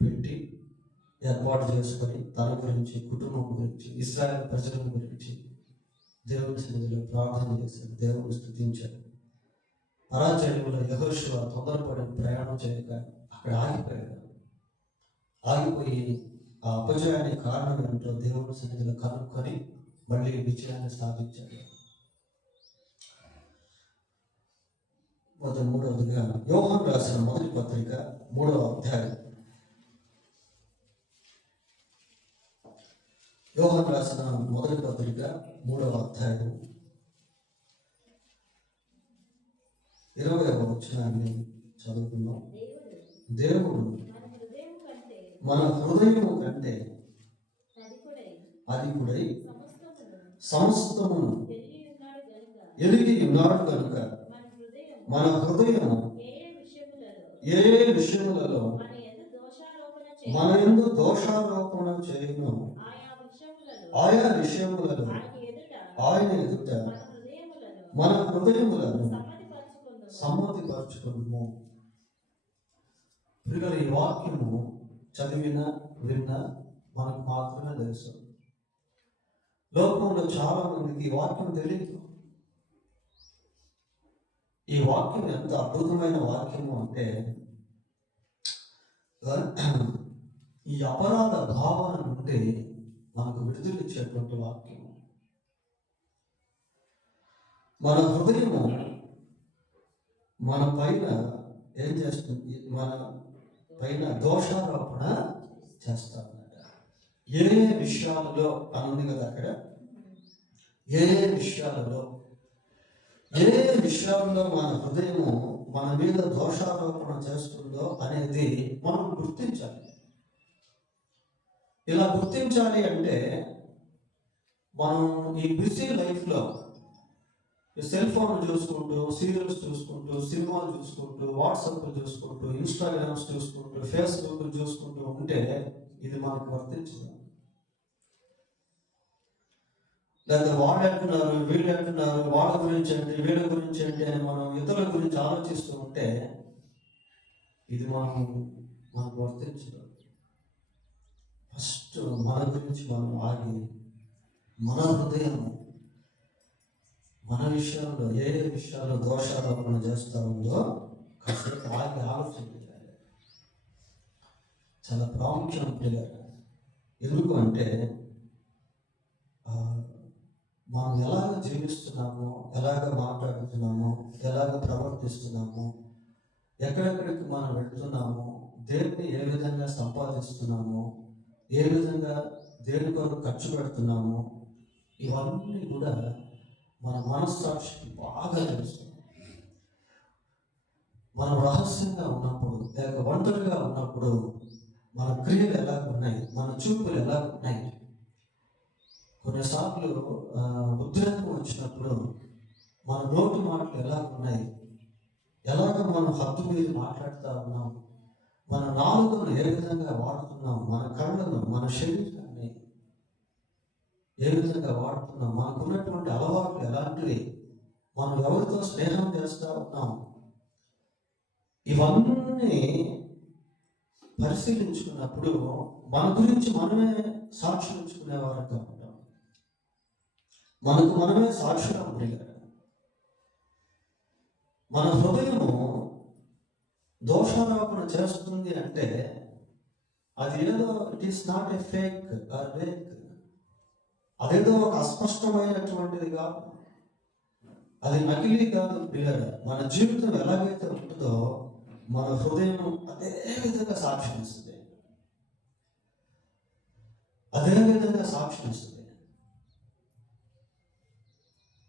పెట్టి ఏర్పాటు చేసుకొని తన గురించి, కుటుంబం గురించి, ఇశ్రాయేలు ప్రజల గురించి దేవుని సన్నిధిలో ప్రార్థన చేశాడు, దేవుని స్తుతించాడు. పరాజయంలో యెహోషువ తొందరపడి ప్రయాణం చేయక అక్కడ ఆగిపోయాడు. ఆగిపోయి ఆ అపజయానికి కారణం ఏంటో దేవుని సన్నిధిలో కనుక్కొని మళ్ళీ విజయాన్ని సాధించాడు. మూడవదిగా యోహాను రాసిన మొదటి పత్రిక 3వ అధ్యాయం యోహాను రాసిన మొదటి పత్రిక 3వ అధ్యాయం 20వ వచనాన్ని చదువుకుందాం. దేవుడు మన హృదయము కంటే అధికుడై సమస్తమును ఎరిగి ఉన్నాడు కనుక మన హృదయము ఏ విషయములలో మన యందు దోషారోపణ చేయును ఆయా విషయములలో ఆయన ఎదుట మన హృదయములను సమ్మతిపరచుకును. ప్రియుల, ఈ వాక్యము చదివిన విన్న మనకు మాత్రమే తెలుసు. లోకంలో చాలా మందికి ఈ వాక్యం తెలియదు. ఈ వాక్యం ఎంత అద్భుతమైన వాక్యము అంటే, ఈ అపరాధ భావన నుండి మనకు విడుదలిచ్చేటువంటి వాక్యం. మన హృదయము మన పైన ఏం చేస్తుంది? మన పైన దోషారోపణ చేస్తామన్నమాట. ఏ విషయాలలో అనుంది కదా అక్కడ, ఏ విషయాలలో మన హృదయము మన మీద దోషారోపణ చేస్తుందో అనేది మనం గుర్తించాలి. ఇలా గుర్తించాలి అంటే మనం ఈ బిజీ లైఫ్లో సెల్ ఫోన్ చూసుకుంటూ, సీరియల్స్ చూసుకుంటూ, సినిమాలు చూసుకుంటూ, వాట్సాప్ చూసుకుంటూ, ఇన్స్టాగ్రామ్స్ చూసుకుంటూ, ఫేస్బుక్ చూసుకుంటూ ఉంటే ఇది మనకు వర్తించదు. లేదా వాళ్ళు అంటున్నారు, వీళ్ళు అంటున్నారు, వాళ్ళ గురించి ఏంటి, వీళ్ళ గురించి ఏంటి అని మనం ఇతరుల గురించి ఆలోచిస్తూ ఉంటే ఇది మనకు వర్తించదు. ఫస్ట్ మన గురించి మనం ఆగి, మన హృదయం మన విషయంలో ఏ విషయాల్లో దోషారోపణ చేస్తూ ఉందో కాసేపు ఆగి ఆలోచన చేయాలి. చాలా ప్రాముఖ్యం తెలియాలి. ఎందుకు అంటే మనం ఎలాగ జీవిస్తున్నామో, ఎలాగ మాట్లాడుతున్నామో, ఎలాగ ప్రవర్తిస్తున్నామో, ఎక్కడెక్కడికి మనం వెళ్తున్నామో, దేన్ని ఏ విధంగా సంపాదిస్తున్నామో, ఏ విధంగా దేని కొరకు ఖర్చు పెడుతున్నామో, ఇవన్నీ కూడా మన మనస్సాక్షికి బాగా తెలుస్తుంది. మనం రహస్యంగా ఉన్నప్పుడు, లేక ఒంటరిగా ఉన్నప్పుడు మన క్రియలు ఎలా ఉన్నాయి, మన చూపులు ఎలా ఉన్నాయి. కొన్నిసార్లు ఉద్రేకం వచ్చినప్పుడు మన నోటి మాటలు ఎలా ఉన్నాయి, ఎలాగ మనం హద్దు మీద మాట్లాడుతూ ఉన్నాం, మన నాలుకను ఏ విధంగా వాడుతున్నాం, మన కళ్ళను, మన శరీరాన్ని ఏ విధంగా వాడుతున్నాం, మనకున్నటువంటి అలవాట్లు ఎలాంటివి, మనం ఎవరితో స్నేహం చేస్తూ ఉన్నాం, ఇవన్నీ పరిశీలించుకున్నప్పుడు మన గురించి మనమే సాక్షించుకునేవారంగా ఉంటాం. మనకు మనమే సాక్షులం ప్రియులారా. మన హృదయము దోషారోపణ చేస్తుంది అంటే అది ఏదో it is not a fake are Wake, అదేదో ఒక అస్పష్టమైనటువంటిది కాదు, అది నకిలీ కాదు ప్రియులారా. మన జీవితం ఎలాగైతే ఉంటుందో మన హృదయం అదే విధంగా సాక్షిస్తుంది, అదే విధంగా సాక్షిస్తుంది.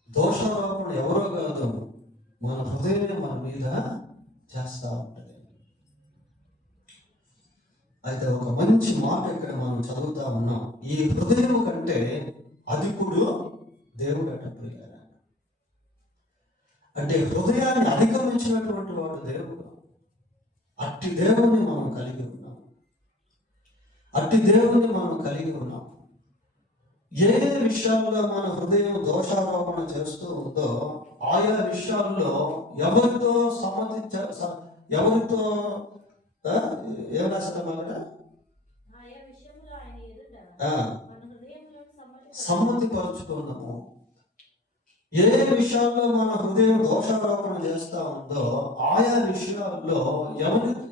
దోషారోపణ ఎవరో కాదు, మన హృదయమే మన మీద చేస్తూ ఉంటుంది. అయితే ఒక మంచి మాట ఇక్కడ మనం చదువుతా ఉన్నాం. ఈ హృదయం కంటే అధికుడు దేవుడు అంటున్నారు. అంటే హృదయాన్ని అధిగమించినటువంటి వాడు దేవుడు. అట్టి దేవుణ్ణి మనం కలిగి ఉన్నాం. అట్టి దేవుణ్ణి మనం కలిగి ఉన్నాం. ఏ విషయాల్లో మన హృదయం దోషారోపణ చేస్తూ ఉందో ఆయా విషయాల్లో ఎవరితో ఎవరితో ఏం రాస్తామన్నమాట సమ్మతిపరుచుకున్నాము. ఏ విషయాల్లో మన హృదయం దోషారోపణ చేస్తూ ఉందో ఆయా విషయాల్లో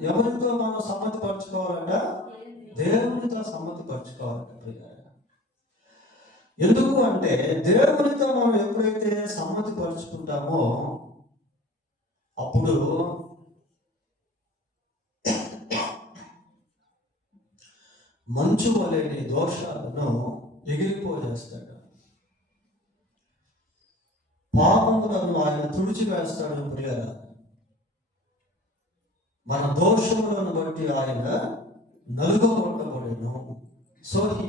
ఎవరితో మనం సమ్మతిపరచుకోవాలంట? దేవునితో సమ్మతిపరచుకోవాలంట. ఎందుకు అంటే దేవునితో మనం ఎప్పుడైతే సమ్మతిపరుచుకుంటామో అప్పుడు మంచు వలేని దోషాలను ఎగిరిపోజేస్తాడు. పాపములను ఆయన తుడిచివేస్తాడు ప్రియులారా. మన దోషములను బట్టి ఆయన నలుగగొట్టబడెను. So he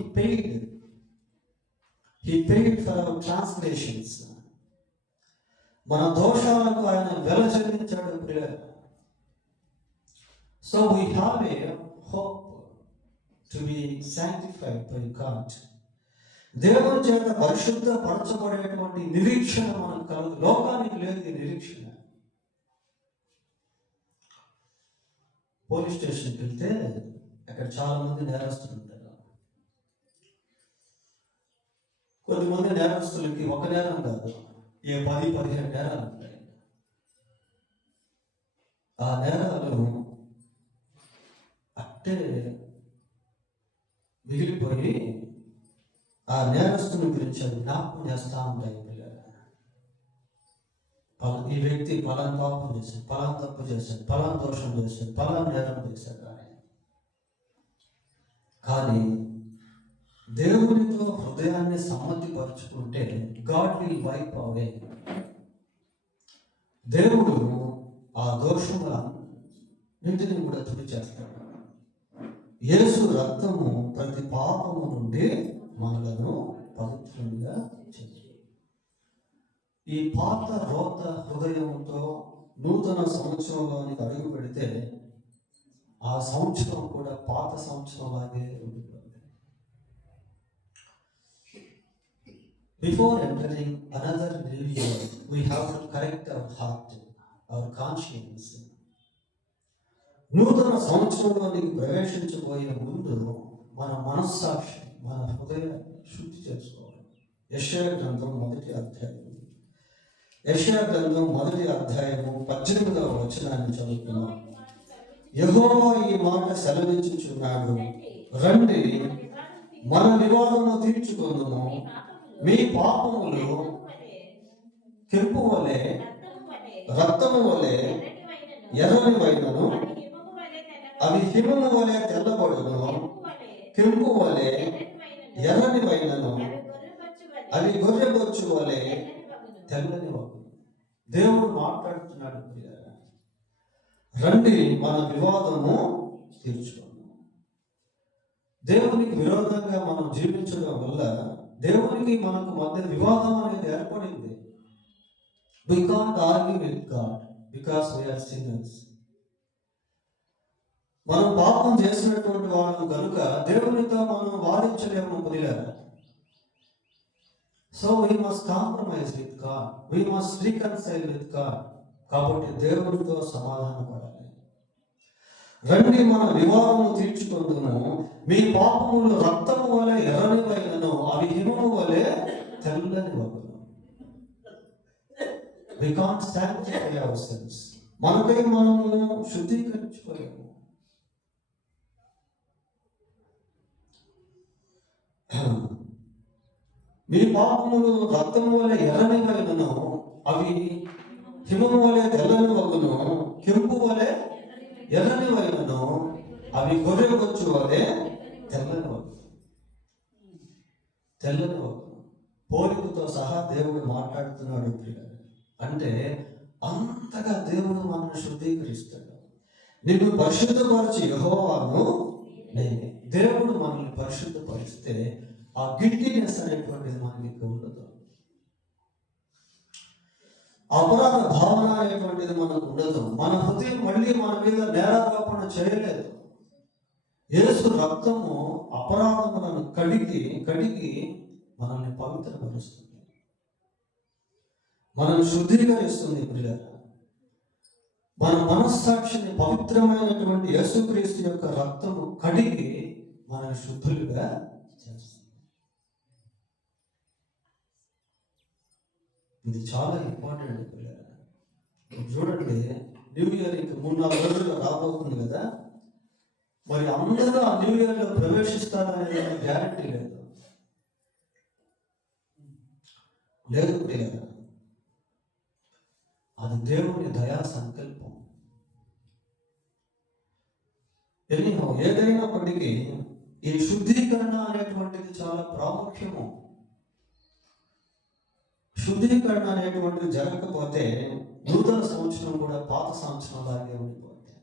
paid for our translations. మన దోషాలకు ఆయన వెల చెల్లించాడు ప్రియులారా. So we have a hope to be sanctified by God. దేవుని చేత పరిశుద్ధపరచబడేటువంటి నిరీక్షణ మనకు కలదు. లోకానికి లేదు ఈ నిరీక్షణ. పోలీస్ స్టేషన్కి వెళ్తే అక్కడ చాలా మంది నేరస్తులు ఉంటారు. కొద్దిమంది నేరస్తులకి ఒక నేరం కాదు, 10-15 నేరాలు ఉంటాయి. ఆ నేరాలు అట్టే మిగిలిపోయి ఆ నేరస్తుని గురించి అది జ్ఞాపకం చేస్తూ ఉంటాయి. ఈ వ్యక్తి పలానా పాపం చేశాడు, పలానా తప్పు చేశాడు, పలానా దోషం చేశాడు, పలానా నేరం చేశాడు కానీ దేవునితో హృదయాన్ని సమ్మతిపరుచుకుంటే గాడ్ విల్ వైప్ అవే. దేవుడు ఆ దోషములన్నింటినీ కూడా తుడిచేస్తాడు. యేసు రక్తము ప్రతి పాపము నుండి మనలను పవిత్రంగా చేస్తుంది. ఈ పాత రోత హృదయంతో నూతన సంవత్సరంలోనికి అడుగు పెడితే ఆ సంవత్సరం కూడా పాత సంవత్సరం లాగే ఉండిపోతుంది. Before entering another new year, we have to correct our heart, our conscience. నూతన సంవత్సరంలోనికి ప్రవేశించబోయే ముందు మన మనస్సాక్షి, మన హృదయాన్ని శుద్ధి చేసుకోవాలి. యెషయా గ్రంథం 1వ అధ్యాయం 18వ వచనాన్ని చదువుతున్నాం. యెహోవా ఈ మాట సెలవిచ్చుచున్నాడు, రండి మన వివాదము తీర్చుకొందుము. మీ పాపములు కెంపు వలె రక్తము వలె ఎర్రనివైనను, అవి హిమము వలె తెల్లబడును. కెంపు వలె ఎర్రనివైనను, అవి గొర్రెబొచ్చు వలె తెల్లని వగును. దేవుడు మాట్లాడుతున్నాడు, రండి మన వివాదము తీర్చుకుందాం. దేవునికి విరోధంగా మనం జీవించడం వల్ల దేవునికి మనకు మధ్య వివాదం అనేది ఏర్పడింది. We can't argue with God because we are sinners. మనం పాపం చేసినటువంటి వాళ్ళం కనుక దేవునితో మనం వాదించలేము వదిలేరు. So we must compromise with God. We must reconcile with God. కాబట్టి దేవునితో సమాధాన పడాలి. రండి మన వివాదము తీర్చుకుందుము. మీ పాపములు రక్తము వలె ఎర్రనివైనను, అవి హిమము వలె తెల్లని వగును. We can't sanctify ourselves. మనకై మనము శుద్ధీకరించుకోలేము. మీ పాపములు రక్తము వలె ఎర్రనివైనను, అవి హిమము వలె తెల్లని వగును. కెంపు వలె ఎర్రనివైనను, అవి గొర్రెబొచ్చు వలె తెల్లని వగును. పోలికతో సహా దేవుడు మాట్లాడుతున్నాడు. అంటే అంతగా దేవుడు మనల్ని శుద్ధీకరిస్తాడు. నిన్ను పరిశుద్ధపరిచి యెహోవాను నేనే. దేవుడు మనల్ని పరిశుద్ధపరిస్తే ఆ గిల్టీనెస్ అనేటువంటిది మనకి ఉండదు. అపరాధ భావన అనేటువంటిది మనకు ఉండదు. మన హృదయం మళ్ళీ మన మీద నేరారోపణ చేయలేదు. యేసు రక్తము అపరాధములను కడిగి మనల్ని పవిత్రపరుస్తుంది, మనల్ని శుద్ధీకరిస్తుంది. ప్రియులారా, మన మనస్సాక్షిని పవిత్రమైనటువంటి యేసుక్రీస్తు యొక్క రక్తము కడిగి మనల్ని శుద్ధులుగా చేస్తుంది. ఇది చాలా ఇంపార్టెంట్ పిల్లలు. చూడండి, న్యూ ఇయర్ ఇంకా 3-4 రోజుల్లో రాబోతుంది కదా. మరి అందరూ ఆ న్యూ ఇయర్లో ప్రవేశిస్తారనేది గ్యారంటీ లేదు పిల్లలు. అది దేవుని దయా సంకల్పం. ఏదైనప్పటికీ ఈ శుద్ధీకరణ అనేటువంటిది చాలా ప్రాముఖ్యం. వాక్యము శుద్ధీకరణ అనేటువంటిది జరగకపోతే నూతన సంవత్సరం కూడా పాత సంవత్సరం లాగే ఉండిపోతే,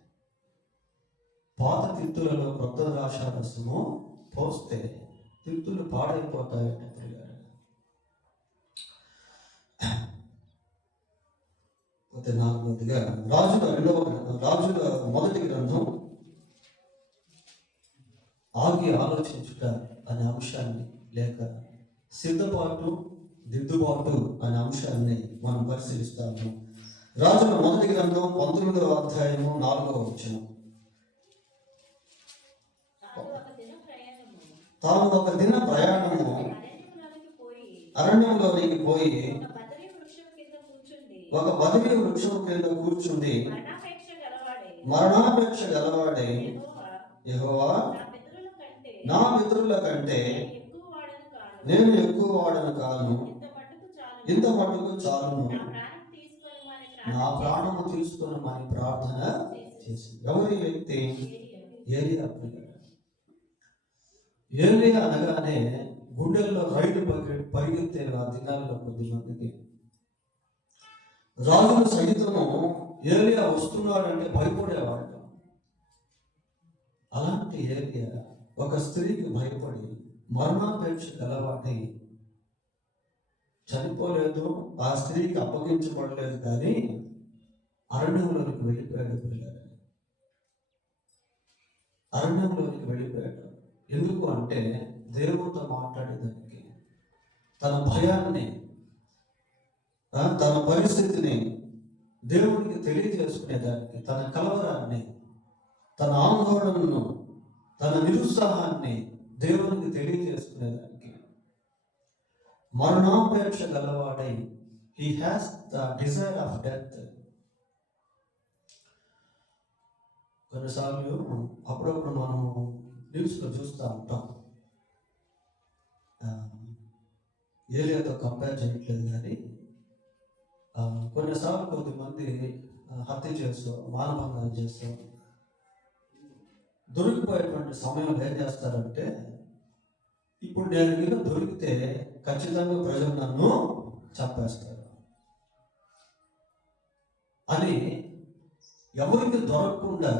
పాత తిత్తులలో క్రొత్త ద్రాక్షారసము పోస్తే తిత్తులు పాడైపోతాయంటే ప్రియులారా. పోతే నాలుగవదిగా రాజుల మొదటి గ్రంథం ఆగి ఆలోచించుట అనే అంశాన్ని, లేక సిద్ధపాటు దిద్దుబాటు అనే అంశాన్ని మనం పరిశీలిస్తాము. రాజుల మొదటి గ్రంథం 19వ అధ్యాయము 4వ వచనం. తాను ఒక దిన ప్రయాణము అరణ్యంలోనికి పోయి ఒక బదిలీ వృక్షం కింద కూర్చుండి మరణాపేక్ష గలవాడే యెహోవా, నా పితరుల కంటే నేను ఎక్కువ వాడను కాను, ఇంత మటుకు చాలును, నా ప్రాణము తీసుకొని మన ప్రార్థన చేసింది. ఎవరి వ్యక్తి? ఏలియా. ఏలియా అనగానే గుండెల్లో రైలు పరిగెత్తే ఆ దినాల్లో కొద్ది మందికి రాజులు సైతము ఏలియా వస్తున్నాడంటే భయపడేవాడు. అలాంటి ఏలియా ఒక స్త్రీకి భయపడి మరణాపేక్ష గలవాడై చనిపోలేదు, ఆ స్త్రీకి అప్పగించబడలేదు, కానీ అరణ్యంలోనికి వెళ్ళిపోయాడు. పిల్లలు అరణ్యంలోనికి వెళ్ళిపోయాడు. ఎందుకు అంటే దేవుడితో మాట్లాడేదానికి, తన భయాన్ని, తన పరిస్థితిని దేవుడికి తెలియజేసుకునేదానికి, తన కలవరాన్ని, తన ఆందోళనను, తన నిరుత్సాహాన్ని దేవునికి తెలియజేసుకునేదానికి మరణాపేక్ష గలవాడై, he has the desire of death. కొన్నిసార్లు అప్పుడప్పుడు మనము న్యూస్లో చూస్తూ ఉంటాం, ఏలియాతో కంపేర్ చేయట్లేదు, కానీ కొన్నిసార్లు కొద్దిమంది హత్య చేస్తూ మానభంగాలు చేస్తూ దొరికిపోయేటువంటి సమయంలో ఏం చేస్తారంటే, ఇప్పుడు నేను మీద దొరికితే ఖచ్చితంగా ప్రజలు నన్ను చంపేస్తారు అని ఎవరికి దొరకకుండా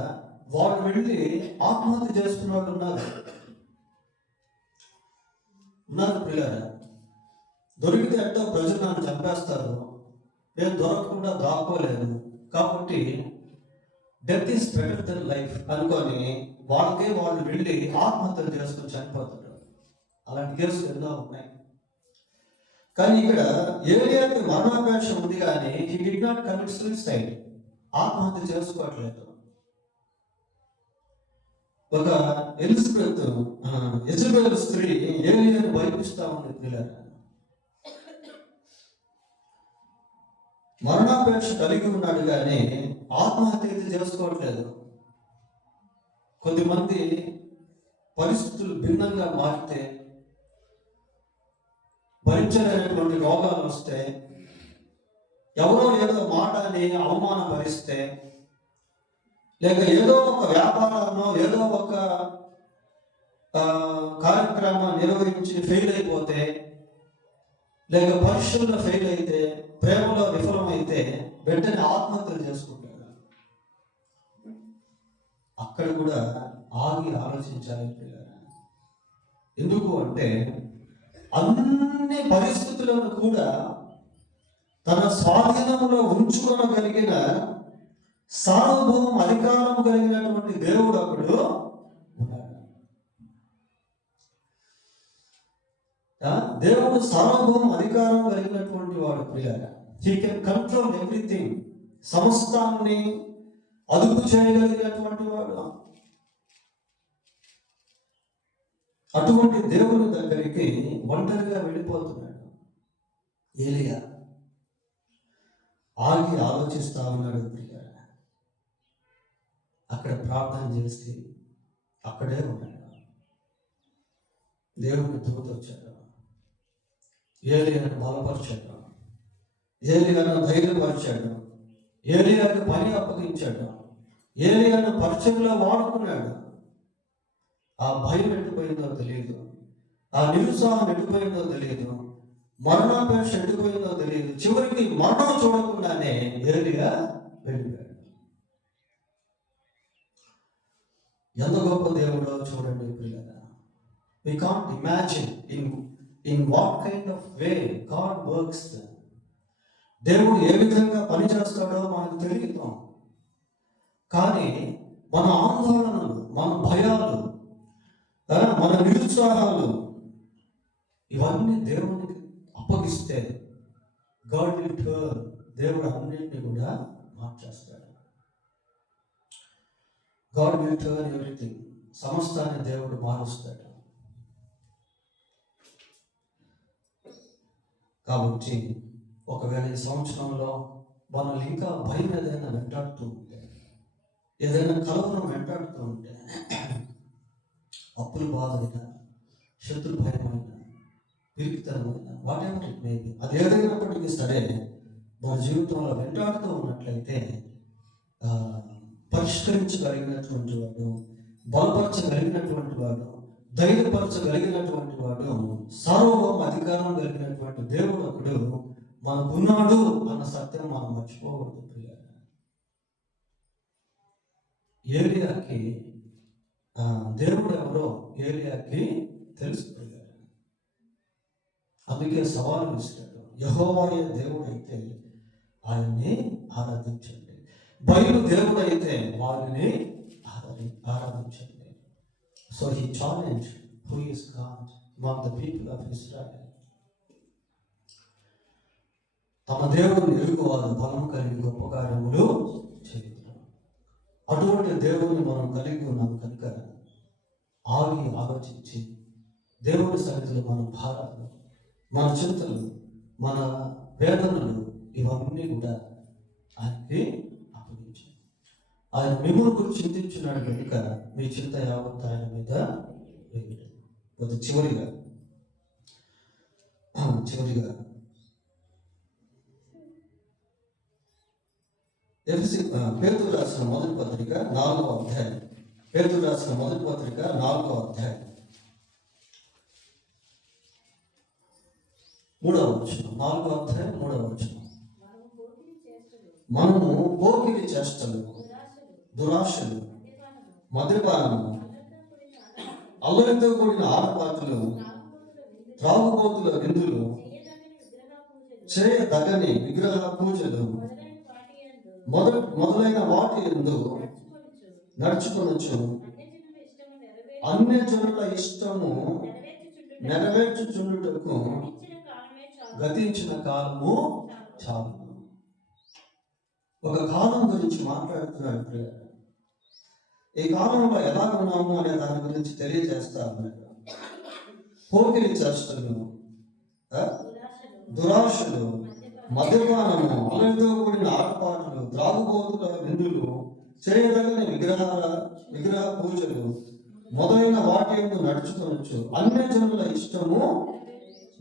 వాళ్ళు వెళ్ళి ఆత్మహత్య చేసుకున్న వాళ్ళు ఉన్నారు పిల్లరా. దొరికితే అంటే ప్రజలు నన్ను చంపేస్తారు, నేను దొరకకుండా దాక్కోలేను, కాబట్టి death is better than life అనుకొని వాళ్ళకే వాళ్ళు వెళ్ళి ఆత్మహత్యలు చేసుకొని చనిపోతారు. అలాంటి కేసులు ఎన్నో ఉన్నాయి. కానీ ఇక్కడ ఏలియాకి మరణాపేక్ష ఉంది, కానీ he did not commit suicide, ఆత్మహత్య చేసుకోవట్లేదు. ఒక యెజబెల్ స్త్రీ ఏలియాని భయపిస్తా ఉంది పిల్లలు. మరణాపేక్ష కలిగి ఉన్నాడు, కానీ ఆత్మహత్య అయితే చేసుకోవట్లేదు. కొద్దిమంది పరిస్థితులు భిన్నంగా మారితే, భరించలేనటువంటి రోగాలు వస్తే, ఎవరో ఏదో మాటని అవమానపరిస్తే, లేక ఏదో ఒక వ్యాపారంలో ఏదో ఒక కార్యక్రమం నిర్వహించి ఫెయిల్ అయిపోతే, లేక పరీక్షల్లో ఫెయిల్ అయితే, ప్రేమలో విఫలమైతే వెంటనే ఆత్మహత్యలు చేసుకుంటారు. అక్కడ కూడా ఆగి ఆలోచించాలి. ఎందుకు అంటే అన్ని పరిస్థితులను కూడా తన స్వాధీనంలో ఉంచుకోగలిగిన సార్వభౌమ అధికారం కలిగినటువంటి దేవుడు అప్పుడు ఉన్నాడు. దేవుడు సార్వభౌమ అధికారం కలిగినటువంటి వాడు ప్రియులారా. హీ కెన్ కంట్రోల్ ఎవ్రీథింగ్, సమస్తాన్ని అదుపు చేయగలిగినటువంటి వాడు. అటువంటి దేవుని దగ్గరికి ఒంటరిగా వెళ్ళిపోతున్నాడు ఏలియా. ఆగి ఆలోచిస్తా ఉన్నాడు ప్రియులారా. అక్కడ ప్రార్థన చేసి అక్కడే ఉన్నాడు. దేవుని దూత వచ్చాడు, ఏలియాను బలపరిచాడు, ఏలియాను ధైర్యపరిచాడు, ఏలియాను పని అప్పగించాడు, ఏలియాను పరిచయంలో వాడుకున్నాడు. ఆ భయం ఎట్టుపోయిందో తెలియదు, ఆ నిరుత్సాహం ఎటుపోయిందో తెలియదు, మరణాపేక్ష ఎటుపోయిందో తెలియదు. చివరికి మరణం చూడకుండానే ఏలియా వెళ్ళిపోయాడు. ఎంత గొప్ప దేవుడో చూడండి పిల్లల. We can't imagine in what kind of way God works. దేవుడు ఏ విధంగా పనిచేస్తాడో మనకు తెలియదు. కానీ మన ఆందోళనలు, మన భయాలు, మన నిరుత్సాహాలు ఇవన్నీ దేవునికి అప్పగిస్తే గాడ్ విల్ టర్న్, దేవుడు అన్నింటినీ కూడా మార్చేస్తాడు. గాడ్ విల్ టర్న్ ఎవ్రీథింగ్, సమస్తాన్ని దేవుడు మారుస్తాడు. కాబట్టి ఒకవేళ ఈ సంవత్సరంలో మనల్ని ఇంకా భయం ఏదైనా వెంటాడుతూ ఉంటే, ఏదైనా కలవరం వెంటాడుతూ ఉంటే, అప్పుల బాధ అయినా, శత్రు భయమైనా, పిరికితనమైనా, whatever it may be, అది ఏదైనప్పటికీ సరే మన జీవితంలో వెంటాడుతూ ఉన్నట్లయితే పరిష్కరించగలిగినటువంటి వాడు, బలపరచగలిగినటువంటి వాడు, ధైర్యపరచగలిగినటువంటి వాడు, సార్వభౌమ అధికారం కలిగినటువంటి దేవుడు ఒకడు మనకున్నాడు అన్న సత్యం మనం మర్చిపోకూడదు. ఏలియాకి దేవుడు ఎవరో ఏలియాకి తెలుసు. అందుకే సవాలు ఇస్తాడు, యెహోవాయే దేవుడు అయితే ఆయన్ని ఆరాధించండి, బయలు దేవుడు అయితే వారిని ఆరాధించండి. So he challenge who is God among the people of Israel. తమ దేవుడిని ఎరుగువారు బలం కలిగి గొప్ప కార్యములు చేయుదురు. అటువంటి దేవుడిని మనం కలిగి ఉన్నాం కనుక ఆగి ఆలోచించి దేవుడి సన్నిధిలో మన భారాలు, మన చింతలు, మన వేదనలు ఇవన్నీ కూడా ఆయనకి అప్పగించి, ఆయన మిమ్మల్ని గురించి చింతించున్నాడు కనుక మీ చింత యావత్ ఆయన మీద వేయడం. కొద్ది చివరిగా పేతురు రాసిన మొదటి పత్రిక 4వ అధ్యాయం. పేతురు రాసిన మొదటి పత్రిక 4వ అధ్యాయం 3వ వచనం. 4వ అధ్యాయం 3వ వచనం. మనము పోకిరి చేష్టలు, దురాశలు, మద్యపానము, అల్లరితో కూడిన ఆటపాటలు, త్రాగుబోతుల విందులు, చేయదగని విగ్రహ పూజలు మొదలైన వాటి యందు నడుచుకొనొచ్చు అన్యజనుల ఇష్టము నెరవేర్చుచుండుటకు గతించిన కాలము చాలు. ఒక కాలం గురించి మాట్లాడుతున్నాడు. ఈ కాలంలో ఎలా ఉన్నాము అనే దాని గురించి తెలియజేస్తా ఉన్నాడు. పోకిరి చేష్టలు, దురాశలు, మద్యపానము, అల్లరితో కూడిన ఆటపాటలు, త్రాగుబోతుల విందులు, చేయదగిన విగ్రహ పూజలు మొదలైన వాటి యందు నడుచుకొనొచ్చు అన్యజనుల ఇష్టము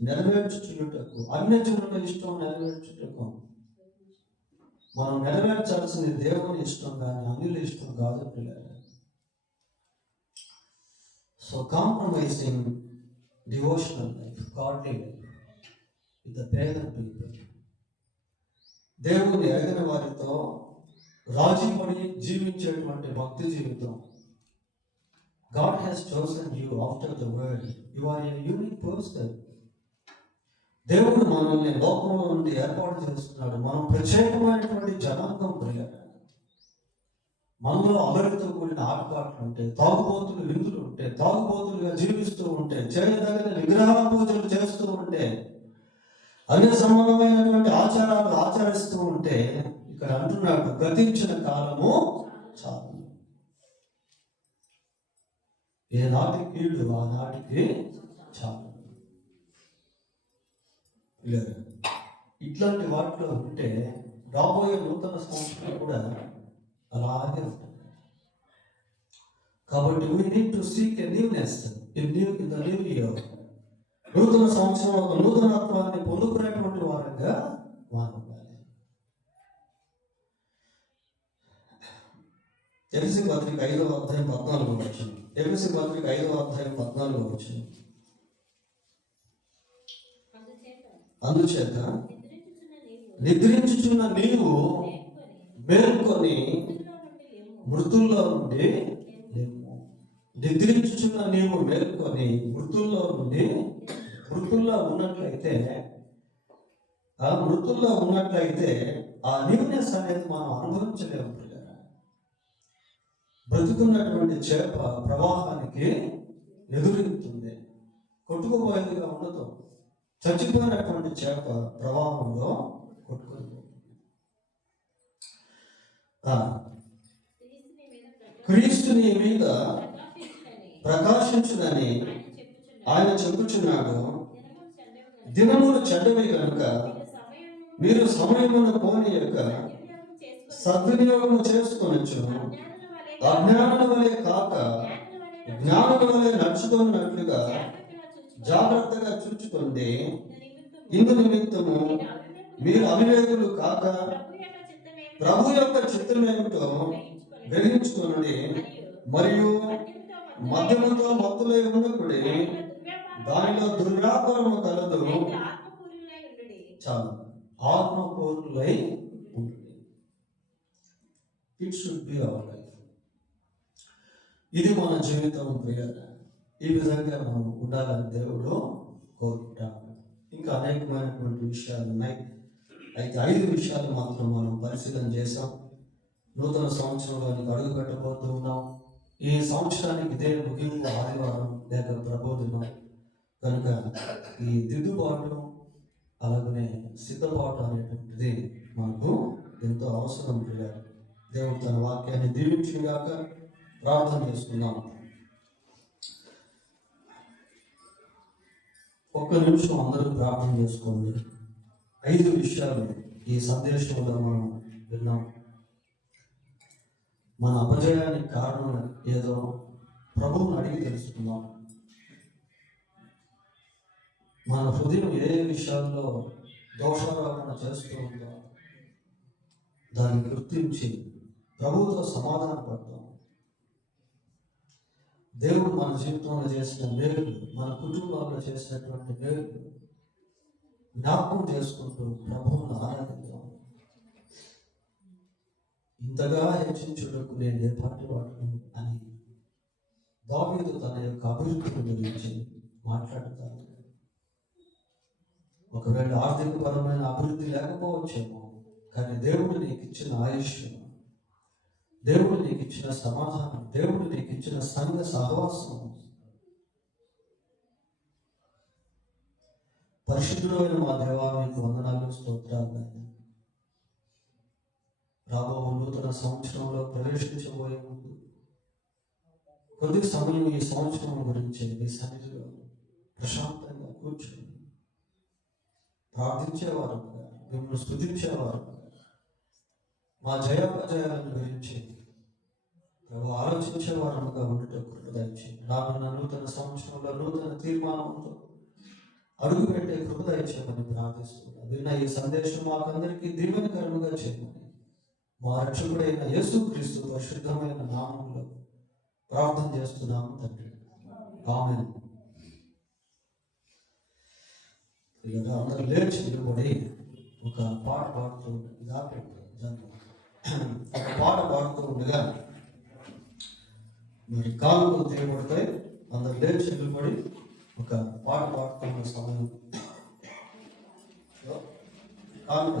నెరవేర్చుటకు. అన్యజనుల ఇష్టం నెరవేర్చుటకు మనం నెరవేర్చాల్సింది దేవుని ఇష్టం కానీ అన్యుల ఇష్టం కాదు పిల్లలు. So compromising devotional life, godly life with the pagan people, దేవుని ఎరగిన వారితో రాజీ పడి జీవించేటువంటి భక్తి జీవితం. God has chosen you after the world. You are a unique person. దేవుడు మనల్ని లోకంలో నుండి ఏర్పాటు చేస్తున్నాడు. మనం ప్రత్యేకమైనటువంటి జనాంగం ప్రియులారా. మనలో అల్లరితో కూడిన ఆటపాటలు ఉంటే, తాగుబోతులు విందులు ఉంటే, తాగుబోతులుగా జీవిస్తూ ఉంటే, చేయదగిన విగ్రహ పూజలు చేస్తూ ఉంటే, అన్ని సంబంధమైనటువంటి ఆచారాలు ఆచరిస్తూ ఉంటే, ఇక్కడ అంటున్నాడు గతించిన కాలము చాలు. ఏనాటి కీడు ఆనాటికి చాలు. ఇట్లాంటి వాటిలో ఉంటే రాబోయే నూతన సంవత్సరం కూడా అలాగే ఉంటుంది. కాబట్టి we need to seek a newness in the new year. నూతన సంవత్సరం ఒక నూతనత్వాన్ని పొందుకునేటువంటి వారంగా మారాలి. ఎఫెసీ పత్రిక 5వ అధ్యాయం 14వ వచనం. ఎఫెసీ పత్రిక 5వ అధ్యాయం 14వ వచనం. అందుచేత నిద్రించుచున్న నిద్రించుచున్న నీవు నీవు మేల్కొని మేల్కొని మృతుల్లో నుండి మృతుల్లో నుండి లేము. లేము. నిద్రించుచున్న నీవు మేల్కొని మృతుల్లో నుండి మృతుల్లో ఉన్నట్లయితే ఆ న్యూనెస్ అనేది మనం అనుభవించలేము. పిల్లరా, బ్రతుకున్నటువంటి చేప ప్రవాహానికి ఎదురెత్తుంది, కొట్టుకుపోయేదిగా ఉండదు. చచ్చిపోయినటువంటి చేప ప్రవాహంలో కొట్టుకుపోతుంది. క్రీస్తు నీ మీద ప్రకాశించునని ఆయన చెప్పుచున్నాడు. దినములు చెడ్డవి కనుక మీరు సమయమును పోని యొక్క సద్వినియోగము చేసుకొనొచ్చు. అజ్ఞానుల వలె కాక జ్ఞానుల వలె నడుచుకున్నట్లుగా జాగ్రత్తగా చూచుకోండి. ఇందు నిమిత్తము మీరు అవివేకులు కాక ప్రభు యొక్క చిత్తమేమిటో గ్రహించుకొనుడి. మరియు మద్యముతో మత్తులై ఉండకుడి, దానిలో దుర్వ్యాపారము కలదు. చాలు, ఆత్మపూర్ణులై ఉంటుంది. It should be our life. ఇది మన జీవితం ప్రియులారా. ఈ విధంగా మనం ఉండాలని దేవుడు కోరుకుంటాము. ఇంకా అనేకమైనటువంటి విషయాలు ఉన్నాయి. అయితే 5 విషయాలు మాత్రం మనం పరిశీలన చేసాం. నూతన సంవత్సరంలోనికి అడుగు పెట్టబోతూ ఉన్నాం. ఈ సంవత్సరానికి ఇదే ముగింపు ఆదివారం లేక ప్రబోధనం కనుక ఈ దిద్దుబాటు అలాగనే సిద్ధపాటు అనేటువంటిది మనకు ఎంతో అవసరం. దేవుడు తన వాక్యాన్ని దీవించుగాక. ప్రార్థన చేసుకుందాం. ఒక్క నిమిషం అందరూ ప్రార్థన చేసుకోండి. 5 విషయాలు ఈ సందేశంలో మనం విన్నాం. మన అపజయానికి కారణం ఏదో ప్రభువుని అడిగి తెలుసుకుందాం. మన హృదయం ఏ విషయాల్లో దోషారోపణ చేస్తూ ఉందో దాన్ని గుర్తించి ప్రభువుతో సమాధాన పడతాం. దేవుడు మన జీవితంలో చేసిన మేలు, మన కుటుంబాల్లో చేసినటువంటి మేలు జ్ఞాపకం చేసుకుంటూ ప్రభువును ఆరాధిద్దాం. ఇంతగా హెచ్చించుటకు నేను ఏ పాటి వాడును అని దావీదు తన యొక్క అభివృద్ధిని గురించి మాట్లాడతాను. ఒకవేళ ఆర్థికపరమైన అభివృద్ధి లేకపోవచ్చేమో, కానీ దేవుడు నీకు ఇచ్చిన ఆయుష్, దేవుడు నీకు ఇచ్చిన సమాధానం, దేవుడు నీకు ఇచ్చిన సంఘ సహవాసం, పరిశుద్ధుడైన మా దేవా మీకు వందనాలు, స్తోత్రాలు. రాబో నూతన సంవత్సరంలో ప్రవేశించబోయే ముందు కొద్ది సమయం ఈ సంవత్సరం గురించి మీ సన్నిధిలో ప్రశాంతంగా కూర్చొని ప్రార్థించేవారు, మిమ్మల్ని స్తుతించేవారు, మా జయాపజయాలను గురించి ఆలోచించేవారుగా ఉండటం కృపదయించండి. రానున్న నూతన సంవత్సరంలో నూతన తీర్మానంతో అడుగుపెట్టే కృపదయించమని ప్రార్థిస్తున్నాను. విన్న ఈ సందేశం మాకందరికీ దీవెనకరముగా చేయమని మా రక్షకుడైన యేసుక్రీస్తు పరిశుద్ధమైన నామములో ప్రార్థన చేస్తున్నాము తండ్రి. ఆమేన్. అందరూ లేచి నిలబడి ఒక పాట పాడుతూ ఉండగా మరి కాళ్ళు తీయబడతాయి. అందరు లేచి నిలబడి ఒక పాట పాడుతున్న సమయం కాళ్ళు